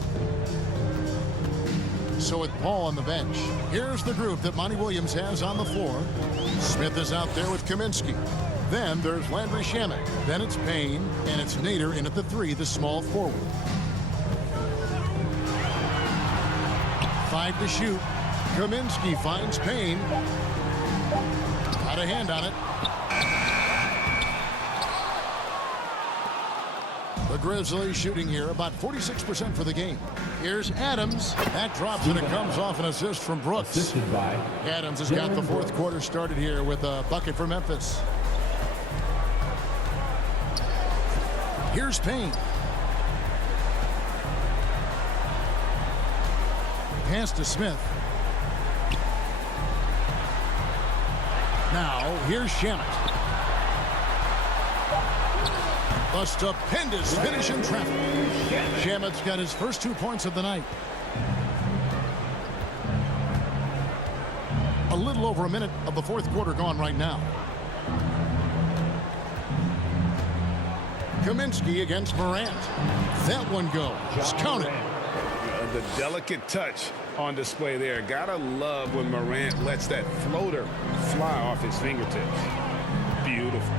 So with Paul on the bench, here's the group that Monty Williams has on the floor. Smith is out there with Kaminsky. Then there's Landry Shamet. Then it's Payne, and it's Nader in at the 3, the small forward. 5 to shoot. Kaminsky finds Payne. Got a hand on it. The Grizzlies shooting here about 46% for the game. Here's Adams. That drops and it comes off an assist from Brooks. Assisted by Adams has got the fourth quarter started here with a bucket for Memphis. Here's Payne. Pass to Smith. Now, here's Shamet. A stupendous finish in traffic. Shamet's got his first 2 points of the night. over a minute of the fourth quarter gone right now. Kaminsky against Morant. That one goes. Count it. The delicate touch on display there. Gotta love when Morant lets that floater fly off his fingertips. Beautiful.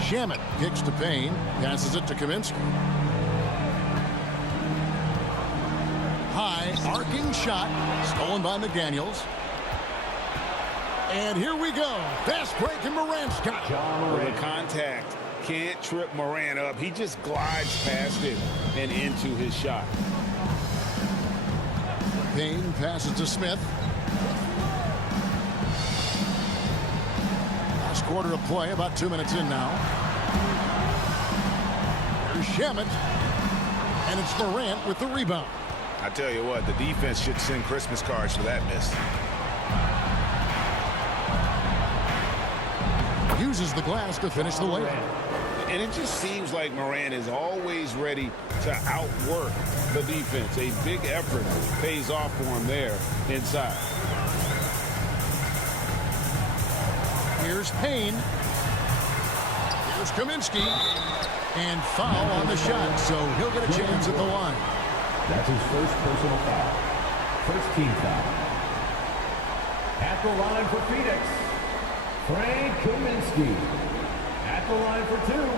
Shamet kicks to Payne. Passes it to Kaminsky. High arcing shot. Stolen by McDaniels. And here we go. Fast break, and Morant's got it. The contact can't trip Morant up. He just glides past it and into his shot. Payne passes to Smith. Last quarter of play, about 2 minutes in now. Here's Shamet. And it's Morant with the rebound. I tell you what, the defense should send Christmas cards for that miss. Uses the glass to finish the layup. And it just seems like Morant is always ready to outwork the defense. A big effort pays off for him there inside. Here's Payne. Here's Kaminsky. And foul on the shot, so he'll get a chance at the line. That's his first personal foul. First team foul. At the line for Phoenix, Frank Kaminsky. At the line for two.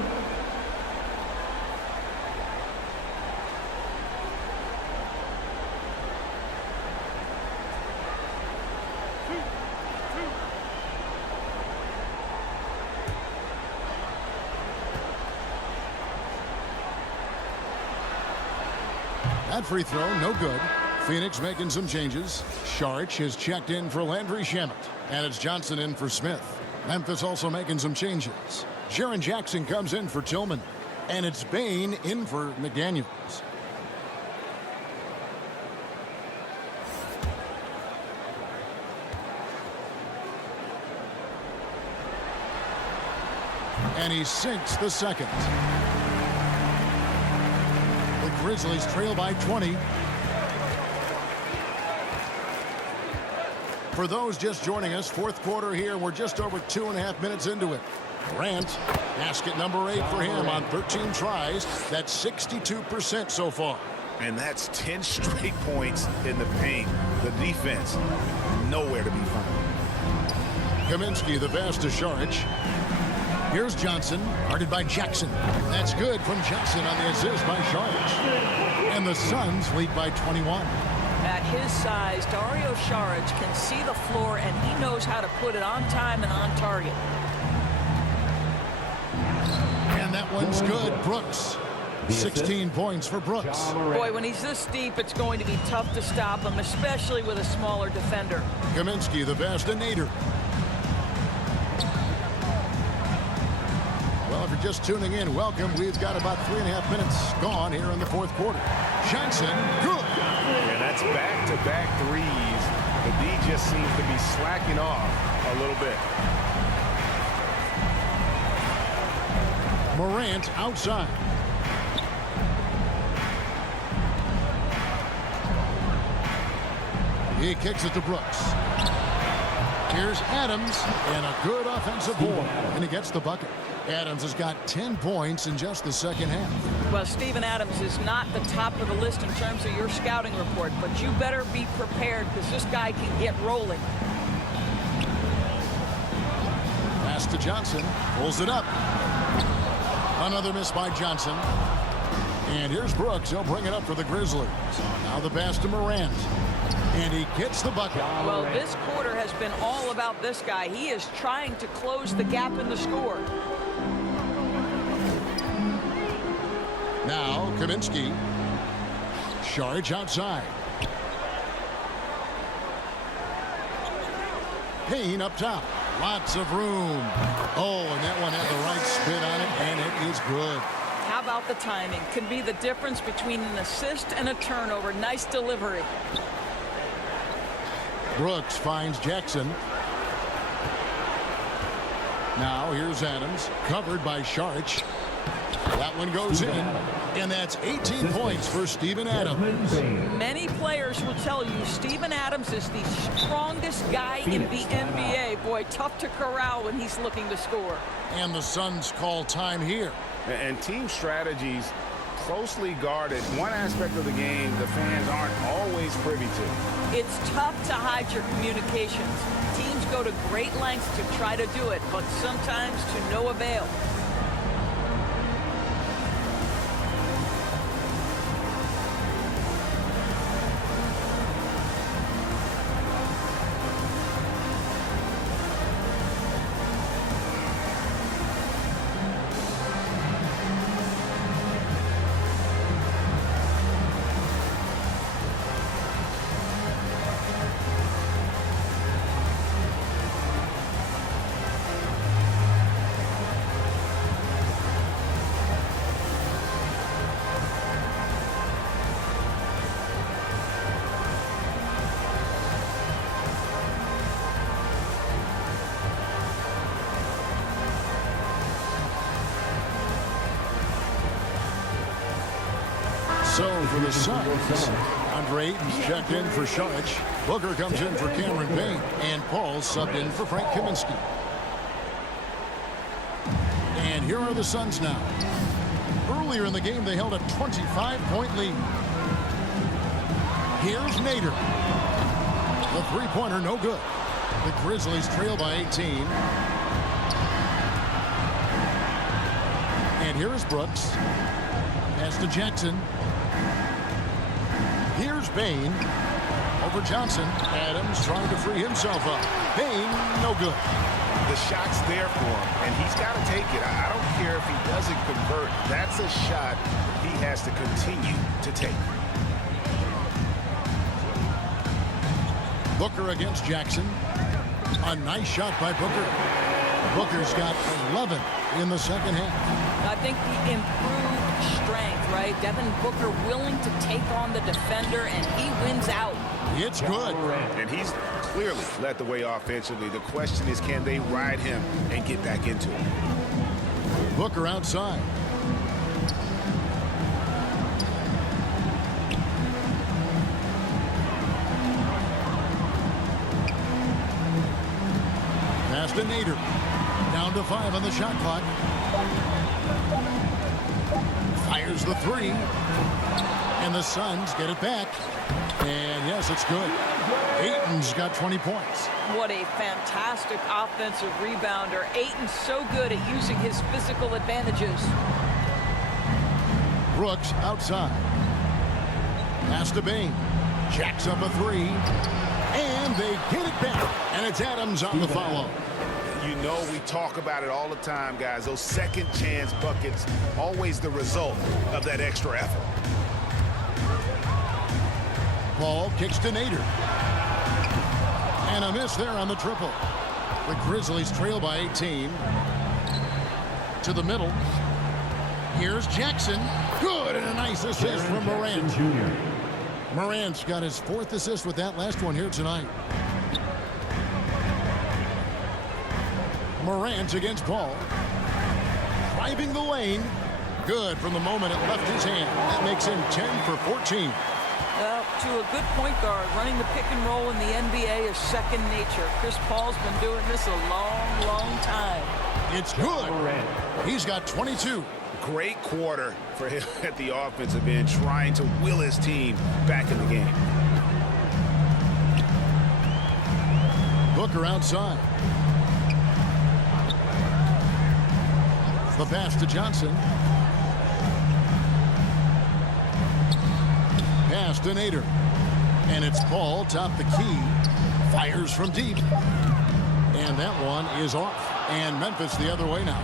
That free throw, no good. Phoenix making some changes. Saric has checked in for Landry Shamet. And it's Johnson in for Smith. Memphis also making some changes. Jaren Jackson comes in for Tillman. And it's Bane in for McDaniels. And he sinks the second. The Grizzlies trail by 20. For those just joining us, fourth quarter here. We're just over 2.5 minutes into it. Morant, basket number 8 for him on 13 tries. That's 62% so far. And that's 10 straight points in the paint. The defense, nowhere to be found. Kaminsky, the pass to Saric. Here's Johnson, guarded by Jackson. That's good from Johnson on the assist by Saric. And the Suns lead by 21. At his size, Dario Saric can see the floor, and he knows how to put it on time and on target. And that one's good. Brooks. 16 points for Brooks. Boy, when he's this deep, it's going to be tough to stop him, especially with a smaller defender. Kaminsky, the pass to Nader. Well, if you're just tuning in, welcome. We've got about 3.5 minutes gone here in the fourth quarter. Johnson, good. And that's back-to-back threes. The D just seems to be slacking off a little bit. Morant outside. He kicks it to Brooks. Here's Adams, and a good offensive board, and he gets the bucket. Adams has got 10 points in just the second half. Well, Steven Adams is not the top of the list in terms of your scouting report, but you better be prepared because this guy can get rolling. Pass to Johnson, pulls it up. Another miss by Johnson. And here's Brooks. He'll bring it up for the Grizzlies. Now the pass to Morant. And he gets the bucket. Well, this quarter has been all about this guy. He is trying to close the gap in the score. Now Kaminsky. Saric outside. Payne up top. Lots of room. Oh, and that one had the right spin on it, and it is good. How about the timing? Can be the difference between an assist and a turnover. Nice delivery. Brooks finds Jackson. Now here's Adams, covered by Saric. That one goes in, and that's 18 points for Steven Adams. Many players will tell you Steven Adams is the strongest guy in the NBA. Boy, tough to corral when he's looking to score. And the Suns call time here. And team strategies closely guarded. One aspect of the game the fans aren't always privy to. It's tough to hide your communications. Teams go to great lengths to try to do it, but sometimes to no avail. So for the Suns, Andre Ayton's checked in for Saric. Booker comes in for Cameron Payne. And Paul's subbed in for Frank Kaminsky. And here are the Suns now. Earlier in the game, they held a 25-point lead. Here's Nader. The three-pointer, no good. The Grizzlies trail by 18. And here is Brooks. Pass to Jackson. Here's Bain. Over Johnson. Adams trying to free himself up. Bain, no good. The shot's there for him, and he's got to take it. I don't care if he doesn't convert. That's a shot he has to continue to take. Booker against Jackson. A nice shot by Booker. Booker's got 11 in the second half. I think the improved strength, right? Devin Booker willing to take on the defender, and he wins out. It's good. And he's clearly led the way offensively. The question is, can they ride him and get back into it? Booker outside. Pass to Nader. Down to 5 on the shot clock. Fires the three. And the Suns get it back. And yes, it's good. Ayton's got 20 points. What a fantastic offensive rebounder. Ayton's so good at using his physical advantages. Brooks outside. Pass to Bain. Jacks up a three. And they get it back. And it's Adams on the follow. You know, we talk about it all the time, guys. Those second chance buckets, always the result of that extra effort. Paul kicks to Nader. And a miss there on the triple. The Grizzlies trail by 18. To the middle. Here's Jackson. Good, and a nice assist from Morant. Morant's got his 4th assist with that last one here tonight. Morant against Paul. Driving the lane. Good from the moment it left his hand. That makes him 10 for 14. To a good point guard, running the pick and roll in the NBA is second nature. Chris Paul's been doing this a long, long time. It's good. He's got 22. Great quarter for him at the offensive end, trying to will his team back in the game. Booker outside. The pass to Johnson. Pass to Nader. And it's Paul, top the key. Fires from deep. And that one is off. And Memphis the other way now.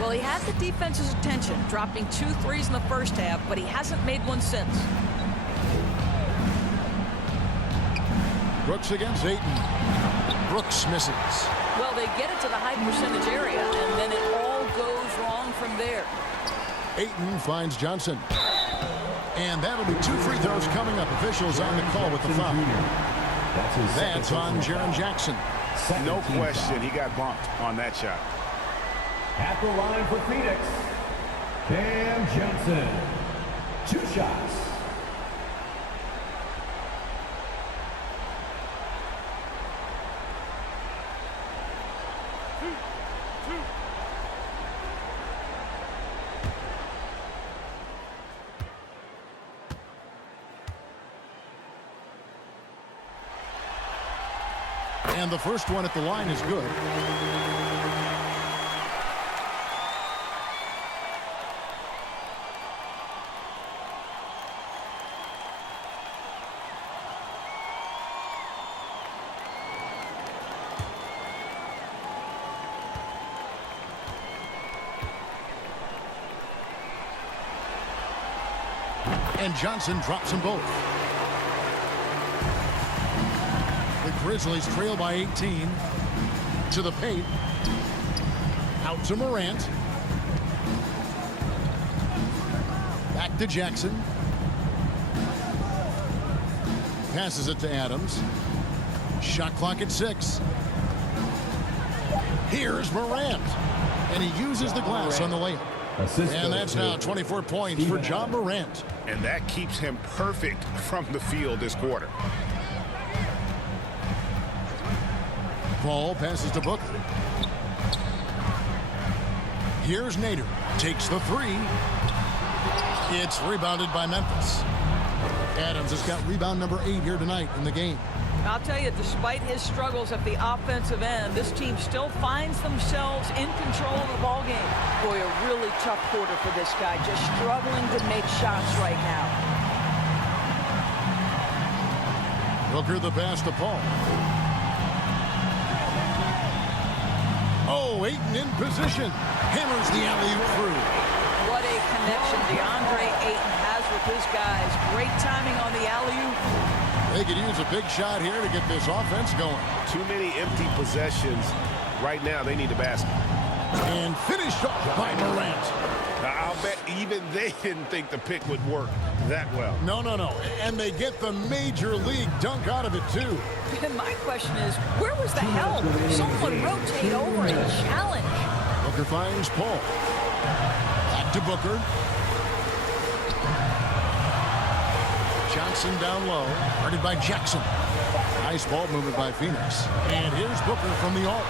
Well, he had the defense's attention, dropping 2 threes in the first half, but he hasn't made one since. Brooks against Ayton. Brooks misses. Well, they get it to the high percentage area, and then it all goes wrong from there. Ayton finds Johnson. And that'll be 2 free throws coming up. Officials on the call with the foul. That's on Jaren Jackson. No question, he got bumped on that shot. At the line for Phoenix, Cam Johnson. 2 shots. And the first one at the line is good. And Johnson drops them both. The Grizzlies trail by 18. To the paint. Out to Morant. Back to Jackson. Passes it to Adams. Shot clock at 6. Here's Morant. And he uses the glass on the layup. And that's now 24 points for John Morant. And that keeps him perfect from the field this quarter. Paul passes to Booker. Here's Nader. Takes the 3. It's rebounded by Memphis. Adams has got rebound number 8 here tonight in the game. I'll tell you, despite his struggles at the offensive end, this team still finds themselves in control of the ball game. Boy, a really tough quarter for this guy, just struggling to make shots right now. Booker the pass to Paul. Oh, Ayton in position. Hammers the alley-oop through. What a connection DeAndre Ayton has with his guys. Great timing on the alley-oop. They could use a big shot here to get this offense going. Too many empty possessions. Right now, they need a basket. And finished off by Morant. Now, I'll bet even they didn't think the pick would work that well. No. And they get the major league dunk out of it, too. And my question is, where was the help? Someone rotate over and challenge. Booker finds Paul. Back to Booker. Johnson down low, guarded by Jackson. Nice ball movement by Phoenix. And here's Booker from the arc.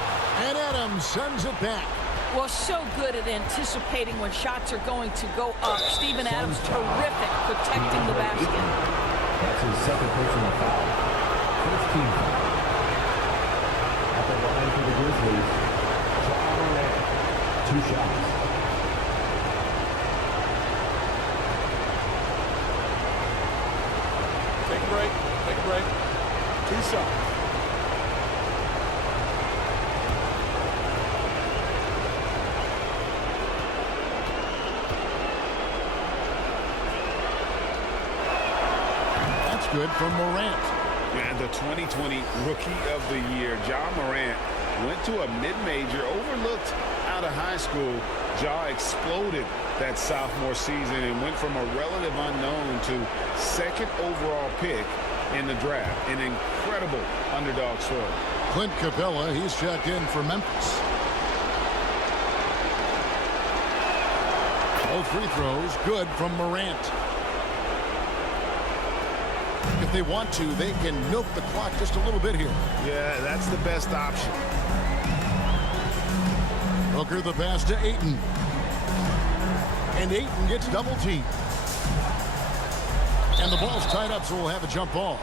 And Adams sends it back. Well, so good at anticipating when shots are going to go up. Steven Adams, terrific protecting the basket. That's his second personal foul. First team foul. At the line for the Grizzlies, John Morant. 2 shots. Take a break. 2 shots. That's good from Morant. And the 2020 Rookie of the Year, John Morant, went to a mid-major, overlooked out of high school. Ja exploded that sophomore season and went from a relative unknown to 2nd overall pick in the draft. An incredible underdog story. Clint Capella, he's checked in for Memphis. Both free throws good from Morant. If they want to, they can milk the clock just a little bit here. Yeah, that's the best option. Booker the pass to Ayton. And Ayton gets double teamed. And the ball's tied up, so we'll have a jump ball.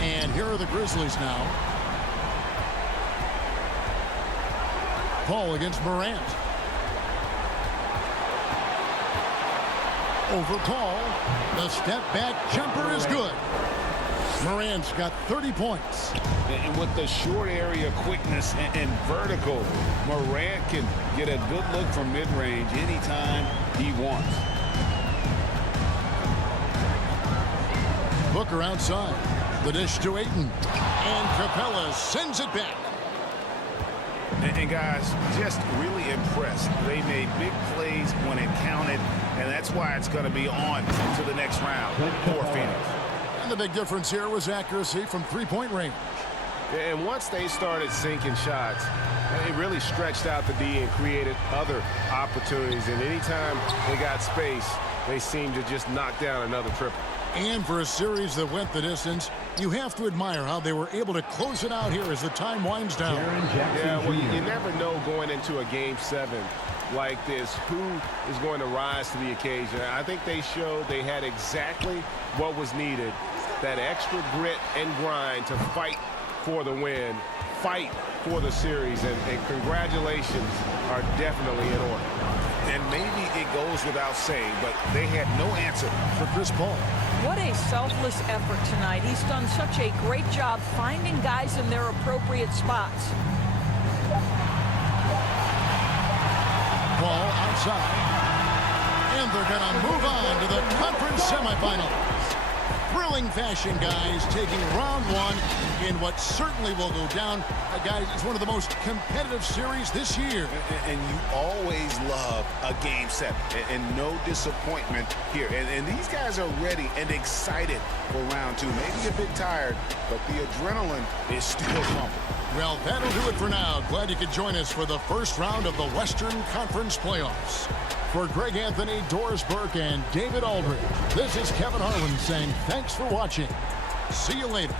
And here are the Grizzlies now. Paul against Morant. Over Paul. The step back jumper is good. Morant's got 30 points. And with the short area quickness and vertical, Morant can get a good look from mid-range anytime he wants. Booker outside. The dish to Ayton. And Capella sends it back. And guys, just really impressed. They made big plays when it counted, and that's why it's going to be on to the next round for Phoenix. And the big difference here was accuracy from three-point range. And once they started sinking shots, it really stretched out the D and created other opportunities. And anytime they got space, they seemed to just knock down another triple. And for a series that went the distance, you have to admire how they were able to close it out here as the time winds down. Yeah, well, you never know going into a Game 7 like this who is going to rise to the occasion. I think they showed they had exactly what was needed, that extra grit and grind to fight for the win, fight for the series, and congratulations are definitely in order. And maybe it goes without saying, but they had no answer for Chris Paul. What a selfless effort tonight. He's done such a great job finding guys in their appropriate spots. Ball outside. And they're going to move on to the conference semifinals. Thrilling fashion, guys, taking round one in what certainly will go down. Guys, it's one of the most competitive series this year. And you always love a Game 7, and no disappointment here. And these guys are ready and excited for round two. Maybe a bit tired, but the adrenaline is still pumping. Well, that'll do it for now. Glad you could join us for the first round of the Western Conference playoffs. For Greg Anthony, Doris Burke, and David Aldridge, this is Kevin Harlan saying thanks for watching. See you later.